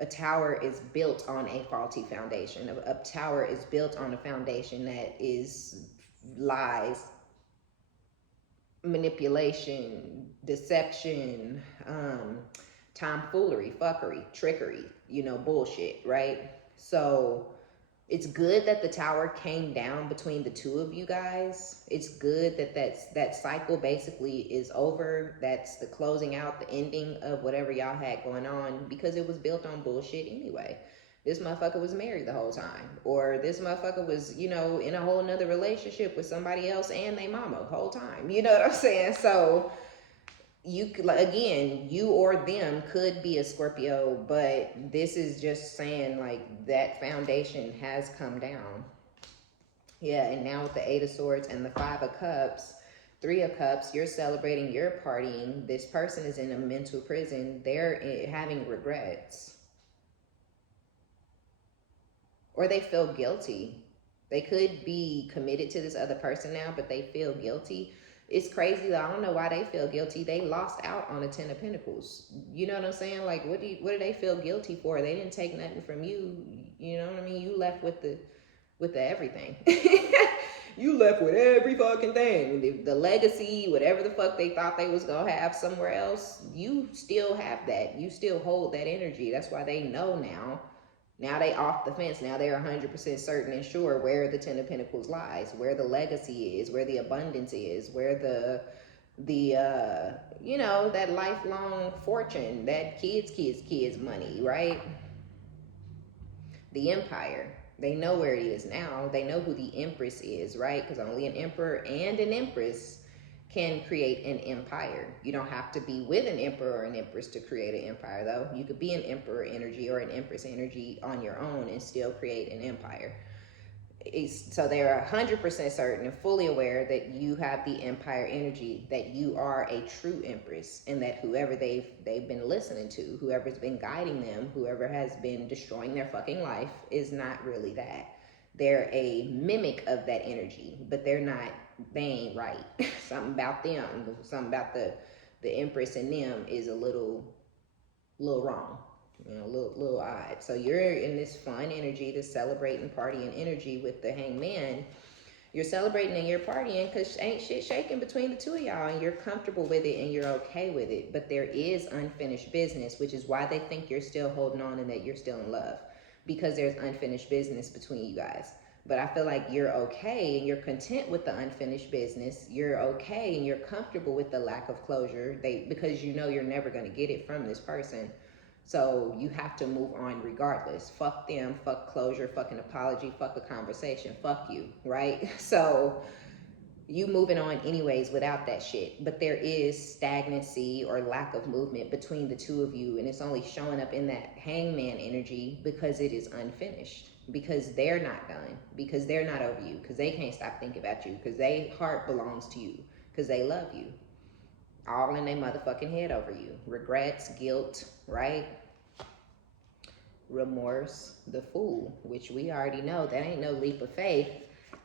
a tower is built on a faulty foundation. A tower is built on a foundation that is lies, manipulation, deception, tomfoolery, fuckery, trickery, bullshit, right? So it's good that the Tower came down between the two of you guys. It's good that that cycle basically is over. That's the closing out, the ending of whatever y'all had going on, because it was built on bullshit anyway. This motherfucker was married the whole time, or this motherfucker was, in a whole nother relationship with somebody else and they mama the whole time. You know what I'm saying? So you could, again, you or them could be a Scorpio, but this is just saying, like, that foundation has come down. Yeah, and now with the 8 of Swords and the 5 of Cups, 3 of Cups, you're celebrating, you're partying. This person is in a mental prison. They're having regrets. Or they feel guilty. They could be committed to this other person now, but they feel guilty. It's crazy though. I don't know why they feel guilty. They lost out on a 10 of Pentacles. You know what I'm saying? Like, what do they feel guilty for? They didn't take nothing from you. You know what I mean? You left with the everything. You left with every fucking thing. The legacy, whatever the fuck they thought they was gonna have somewhere else, you still have that. You still hold that energy. That's why they know now. Now they off the fence. Now they're 100% certain and sure where the Ten of Pentacles lies, where the legacy is, where the abundance is, where the that lifelong fortune, that kids money, right? The empire. They know where it is now. They know who the empress is, right? Because only an emperor and an empress can create an empire. You don't have to be with an emperor or an empress to create an empire, though. You could be an emperor energy or an empress energy on your own and still create an empire. So they're 100% certain and fully aware that you have the empire energy, that you are a true empress, and that whoever they've been listening to, whoever's been guiding them, whoever has been destroying their fucking life is not really that. They're a mimic of that energy, but they ain't right. Something about them, something about the empress in them is a little wrong. A little odd. So you're in this fun energy, this celebrating, partying energy with the hangman. You're celebrating and you're partying because ain't shit shaking between the two of y'all, and you're comfortable with it and you're okay with it. But there is unfinished business, which is why they think you're still holding on and that you're still in love, because there's unfinished business between you guys. But I feel like you're okay and you're content with the unfinished business. You're okay and you're comfortable with the lack of closure, because you know you're never going to get it from this person. So you have to move on regardless. Fuck them, fuck closure, fuck an apology, fuck a conversation, fuck you, right? So you moving on anyways without that shit. But there is stagnancy or lack of movement between the two of you, and it's only showing up in that hangman energy because it is unfinished, because they're not done, because they're not over you, because they can't stop thinking about you, because their heart belongs to you, because they love you. All in their motherfucking head over you. Regrets, guilt, right? Remorse, the fool, which we already know that ain't no leap of faith.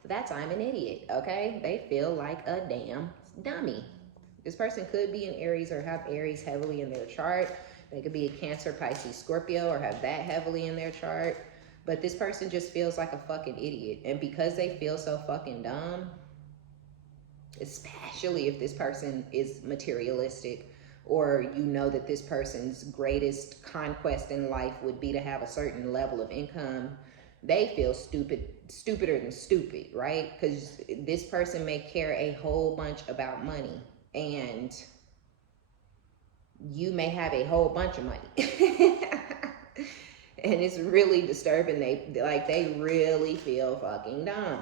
That's I'm an idiot, okay? They feel like a damn dummy. This person could be an Aries or have Aries heavily in their chart. They could be a Cancer, Pisces, Scorpio, or have that heavily in their chart. But this person just feels like a fucking idiot. And because they feel so fucking dumb, especially if this person is materialistic, or you know that this person's greatest conquest in life would be to have a certain level of income, they feel stupider than stupid, right? Because this person may care a whole bunch about money, and you may have a whole bunch of money. And it's really disturbing. They really feel fucking dumb.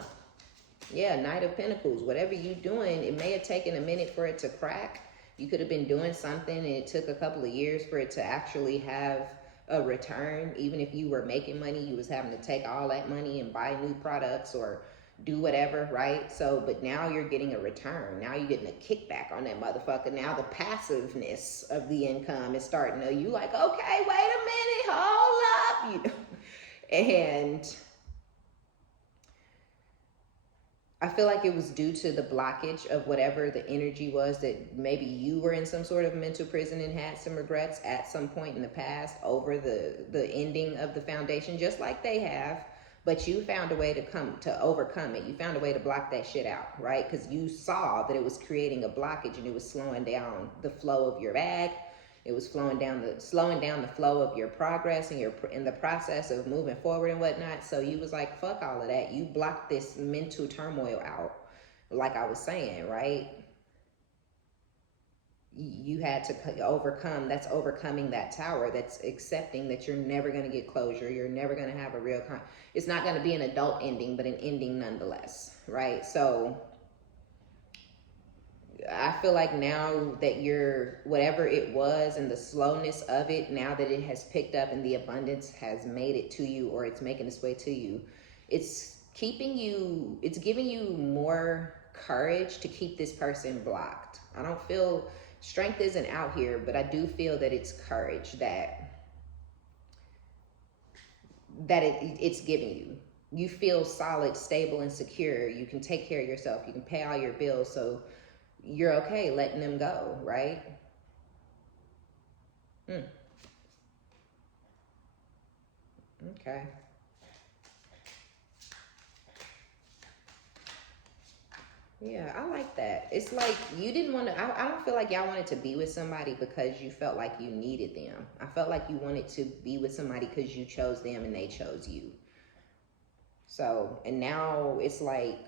Yeah, Knight of Pentacles. Whatever you're doing, it may have taken a minute for it to crack. You could have been doing something and it took a couple of years for it to actually have a return. Even if you were making money, you was having to take all that money and buy new products or do whatever, right? So, but now you're getting a return. Now you're getting a kickback on that motherfucker. Now the passiveness of the income is starting to, you like, okay, wait a minute, hold up. And I feel like it was due to the blockage of whatever the energy was, that maybe you were in some sort of mental prison and had some regrets at some point in the past over the ending of the foundation, just like they have. But you found a way to overcome it. You found a way to block that shit out, right? Because you saw that it was creating a blockage and it was slowing down the flow of your bag. It was slowing down the flow of your progress and in the process of moving forward and whatnot. So you was like, fuck all of that. You blocked this mental turmoil out, like I was saying, right? You had to overcome. That's overcoming that tower. That's accepting that you're never going to get closure. You're never going to have a real it's not going to be an adult ending, but an ending nonetheless, right? So I feel like now that you're, whatever it was and the slowness of it, now that it has picked up and the abundance has made it to you, or it's making its way to you, it's giving you more courage to keep this person blocked. I don't feel, strength isn't out here, but I do feel that it's courage that it's giving you. You feel solid, stable, and secure. You can take care of yourself. You can pay all your bills. So you're okay letting them go, right? Okay. Yeah, I like that. It's like you didn't want to, I don't feel like y'all wanted to be with somebody because you felt like you needed them. I felt like you wanted to be with somebody because you chose them and they chose you. So, and now it's like,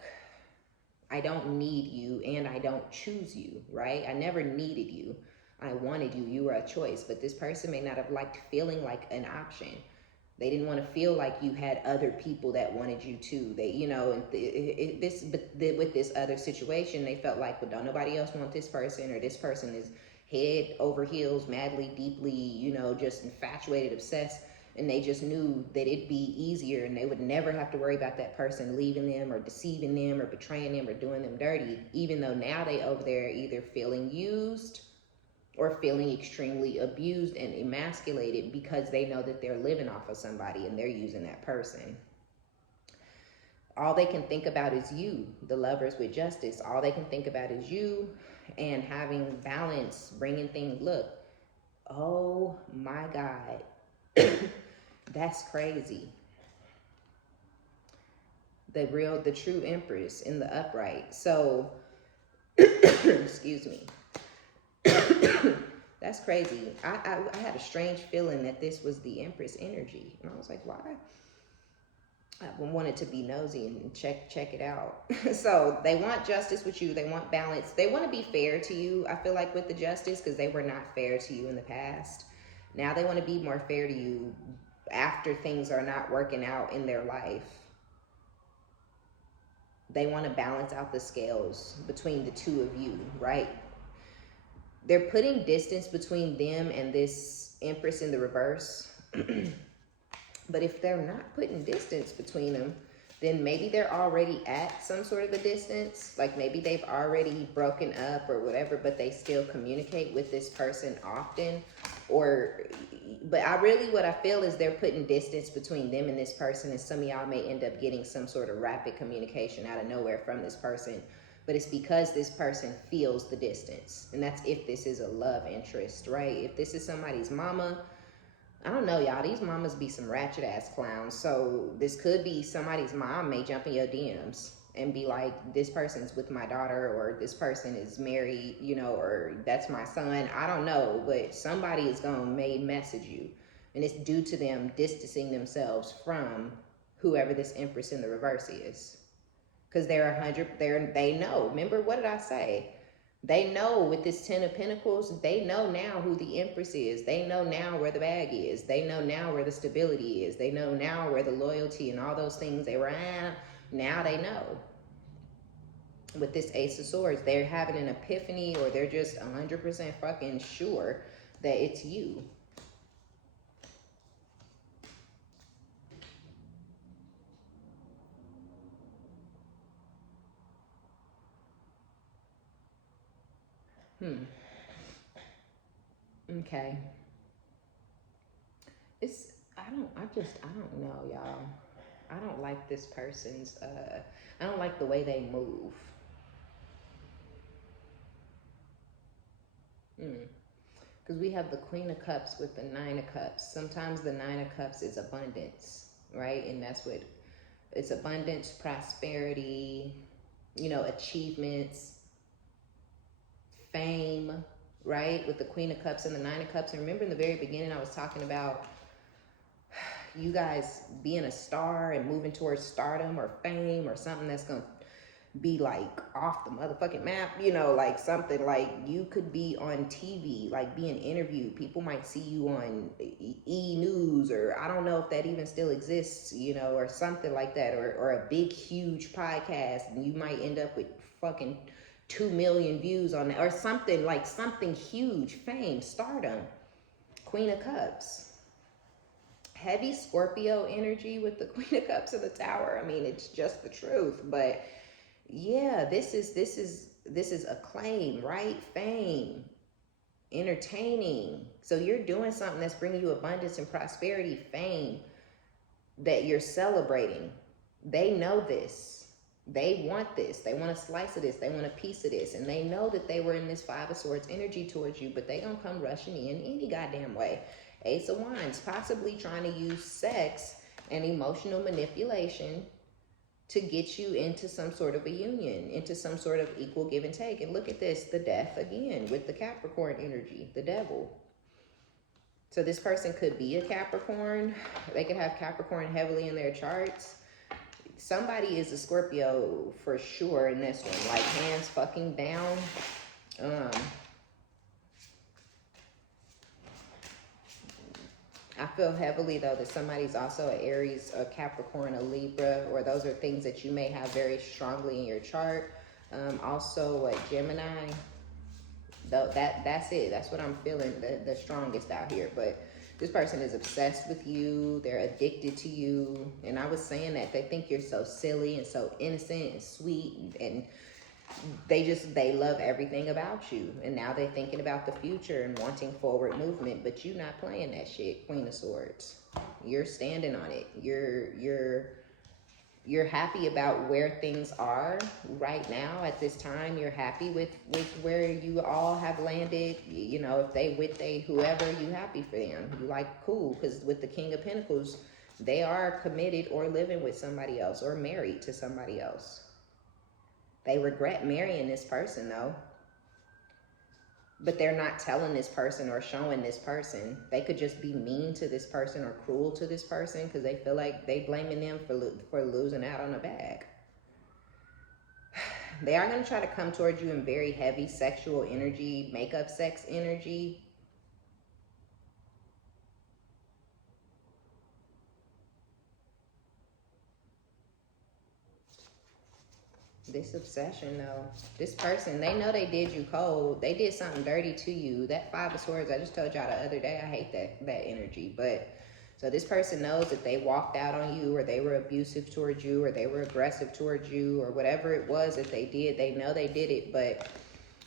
I don't need you and I don't choose you, right? I never needed you. I wanted you. You were a choice. But this person may not have liked feeling like an option. They didn't want to feel like you had other people that wanted you too. They, you know, and with this other situation, they felt like, well, don't nobody else want this person, or this person is head over heels, madly, deeply, you know, just infatuated, obsessed. And they just knew that it'd be easier and they would never have to worry about that person leaving them or deceiving them or betraying them or doing them dirty, even though now they over there either feeling used or feeling extremely abused and emasculated because they know that they're living off of somebody and they're using that person. All they can think about is you, the lovers with justice. All they can think about is you and having balance, bringing things. Look, oh my God, that's crazy. The true empress in the upright. So, excuse me. That's crazy. I had a strange feeling that this was the Empress energy. And I was like, why? I wanted to be nosy and check it out. So they want justice with you. They want balance. They want to be fair to you, I feel like, with the justice, because they were not fair to you in the past. Now they want to be more fair to you after things are not working out in their life. They want to balance out the scales between the two of you, right? They're putting distance between them and this Empress in the reverse. But if they're not putting distance between them, then maybe they're already at some sort of a distance. Like maybe they've already broken up or whatever, but they still communicate with this person often. But what I feel is they're putting distance between them and this person, and some of y'all may end up getting some sort of rapid communication out of nowhere from this person. But it's because this person feels the distance. And that's if this is a love interest, right? If this is somebody's mama, I don't know, y'all. These mamas be some ratchet ass clowns. So this could be somebody's mom may jump in your DMs and be like, this person's with my daughter, or this person is married, you know, or that's my son. I don't know, but somebody is gonna may message you, and it's due to them distancing themselves from whoever this Empress in the reverse is. Because they know. Remember, what did I say? They know with this 10 of Pentacles, they know now who the Empress is. They know now where the bag is. They know now where the stability is. They know now where the loyalty and all those things they were at. Now they know. With this Ace of Swords, they're having an epiphany, or they're just 100% fucking sure that it's you. Okay. I don't know, y'all. I don't like this person's, I don't like the way they move. Because we have the Queen of Cups with the Nine of Cups. Sometimes the Nine of Cups is abundance, right? And that's what, it's abundance, prosperity, you know, achievements, fame, right? With the Queen of Cups and the Nine of Cups. And remember in the very beginning, I was talking about you guys being a star and moving towards stardom or fame or something that's going to be like off the motherfucking map, you know, like something like you could be on TV, like being interviewed. People might see you on E! News, or I don't know if that even still exists, you know, or something like that, or a big, huge podcast, and you might end up with fucking 2 million views on that, or something like something huge, fame, stardom. Queen of Cups. Heavy Scorpio energy with the Queen of Cups in the Tower. I mean, it's just the truth. But yeah, this is acclaim, right? Fame, entertaining. So you're doing something that's bringing you abundance and prosperity, fame, that you're celebrating. They know this. They want this. They want a slice of this. They want a piece of this. And they know that they were in this Five of Swords energy towards you, but they gonna come rushing in any goddamn way. Ace of Wands, possibly trying to use sex and emotional manipulation to get you into some sort of a union, into some sort of equal give and take. And look at this, the death again with the Capricorn energy, the devil. So this person could be a Capricorn. They could have Capricorn heavily in their charts. Somebody is a Scorpio for sure in this one, like hands fucking down. I feel heavily though that somebody's also an Aries, a Capricorn, a Libra, or those are things that you may have very strongly in your chart. Also a Gemini. Though that's it. That's what I'm feeling the strongest out here. But this person is obsessed with you. They're addicted to you. And I was saying that they think you're so silly and so innocent and sweet, and they love everything about you. And now they're thinking about the future and wanting forward movement, but you're not playing that shit, Queen of Swords. You're standing on it. You're happy about where things are right now at this time. You're happy with where you all have landed. You know, if they whoever, you happy for them. You like, cool, because with the King of Pentacles, they are committed or living with somebody else or married to somebody else. They regret marrying this person though. But they're not telling this person or showing this person. They could just be mean to this person or cruel to this person because they feel like they blaming them for losing out on a bag. They are going to try to come towards you in very heavy sexual energy, makeup sex energy. This obsession though, this person, they know they did you cold. They did something dirty to you. That Five of Swords, I just told y'all the other day, I hate that energy. But so this person knows that they walked out on you, or they were abusive towards you, or they were aggressive towards you, or whatever it was that they did. They know they did it. But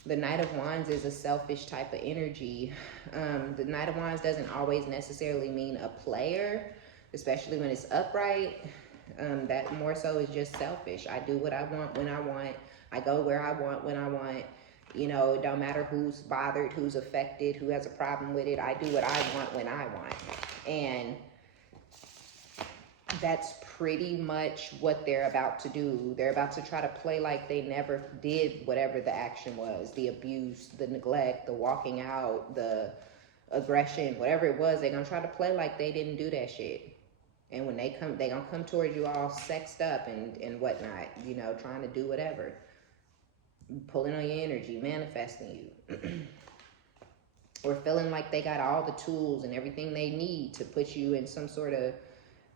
the Knight of Wands is a selfish type of energy. The Knight of Wands doesn't always necessarily mean a player, especially when it's upright. That more so is just selfish. I do what I want when I want. I go where I want when I want. You know, it don't matter who's bothered, who's affected, who has a problem with it. I do what I want when I want. And that's pretty much what they're about to do. They're about to try to play like they never did whatever the action was. The abuse, the neglect, the walking out, the aggression, whatever it was. They're going to try to play like they didn't do that shit. And when they come, they're going to come towards you all sexed up and whatnot, you know, trying to do whatever. Pulling on your energy, manifesting you. Or feeling like they got all the tools and everything they need to put you in some sort of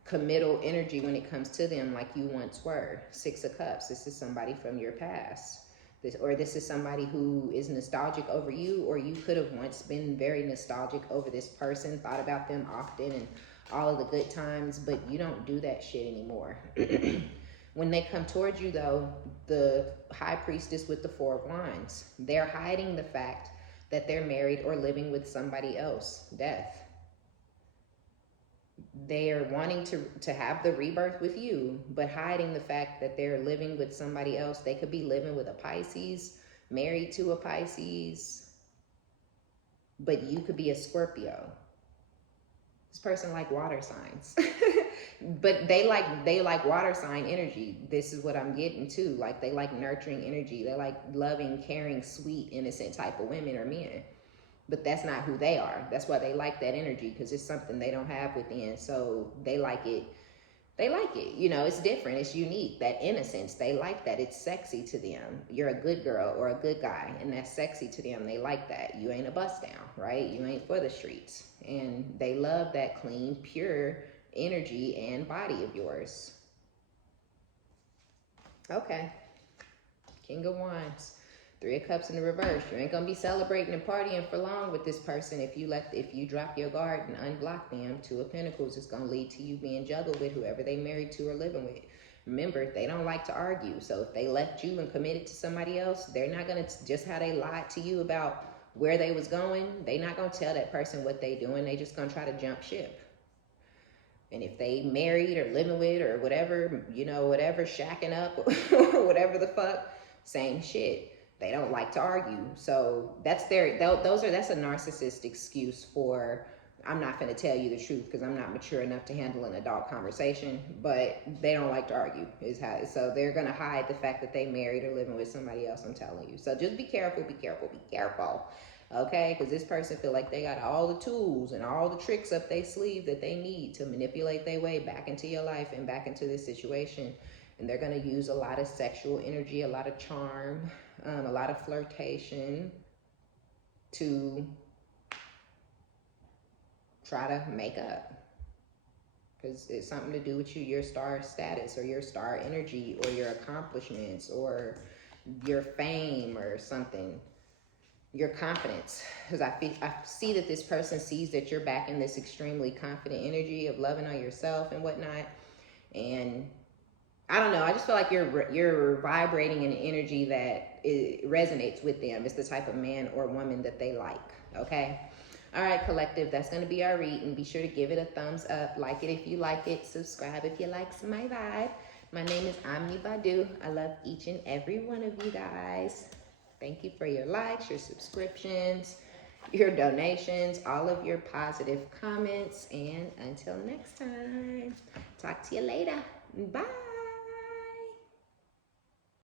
committal energy when it comes to them like you once were. Six of Cups, this is somebody from your past. This is somebody who is nostalgic over you, or you could have once been very nostalgic over this person, thought about them often and all of the good times, but you don't do that shit anymore. When they come towards you though, the High Priestess with the Four of Wands, they're hiding the fact that they're married or living with somebody else. Death. They are wanting to have the rebirth with you, but hiding the fact that they're living with somebody else. They could be living with a Pisces, married to a Pisces, but you could be a Scorpio. This person like water signs. But they like water sign energy. This is what I'm getting to. Like they like nurturing energy. They like loving, caring, sweet, innocent type of women or men. But that's not who they are. That's why they like that energy, because it's something they don't have within. So they like it. They like it. You know, it's different. It's unique. That innocence, they like that. It's sexy to them. You're a good girl or a good guy, and that's sexy to them. They like that. You ain't a bust down, right? You ain't for the streets. And they love that clean, pure energy and body of yours. Okay. King of Wands. Three of Cups in the reverse. You ain't gonna be celebrating and partying for long with this person if you drop your guard and unblock them. Two of Pentacles is gonna lead to you being juggled with whoever they married to or living with. Remember, they don't like to argue. So if they left you and committed to somebody else, they're not gonna, just how they lied to you about where they was going, they're not gonna tell that person what they doing. They just gonna try to jump ship. And if they married or living with or whatever, you know, whatever, shacking up or whatever the fuck, same shit. They don't like to argue. So that's that's a narcissist excuse for I'm not going to tell you the truth because I'm not mature enough to handle an adult conversation, but they don't like to argue is how, so they're going to hide the fact that they married or living with somebody else. I'm telling you. So just be careful, be careful, be careful. Okay, because this person feel like they got all the tools and all the tricks up their sleeve that they need to manipulate their way back into your life and back into this situation. And they're going to use a lot of sexual energy, a lot of charm, a lot of flirtation to try to make up. Because it's something to do with you, your star status or your star energy or your accomplishments or your fame or something. Your confidence, because I see that this person sees that you're back in this extremely confident energy of loving on yourself and whatnot, and I don't know, I just feel like you're vibrating in an energy that resonates with them. It's the type of man or woman that they like. Okay, all right, collective, that's going to be our reading. Be sure to give it a thumbs up, like it if you like it, subscribe if you like my vibe. My name is OmniBadu. I love each and every one of you guys. Thank you for your likes, your subscriptions, your donations, all of your positive comments. And until next time, talk to you later. Bye.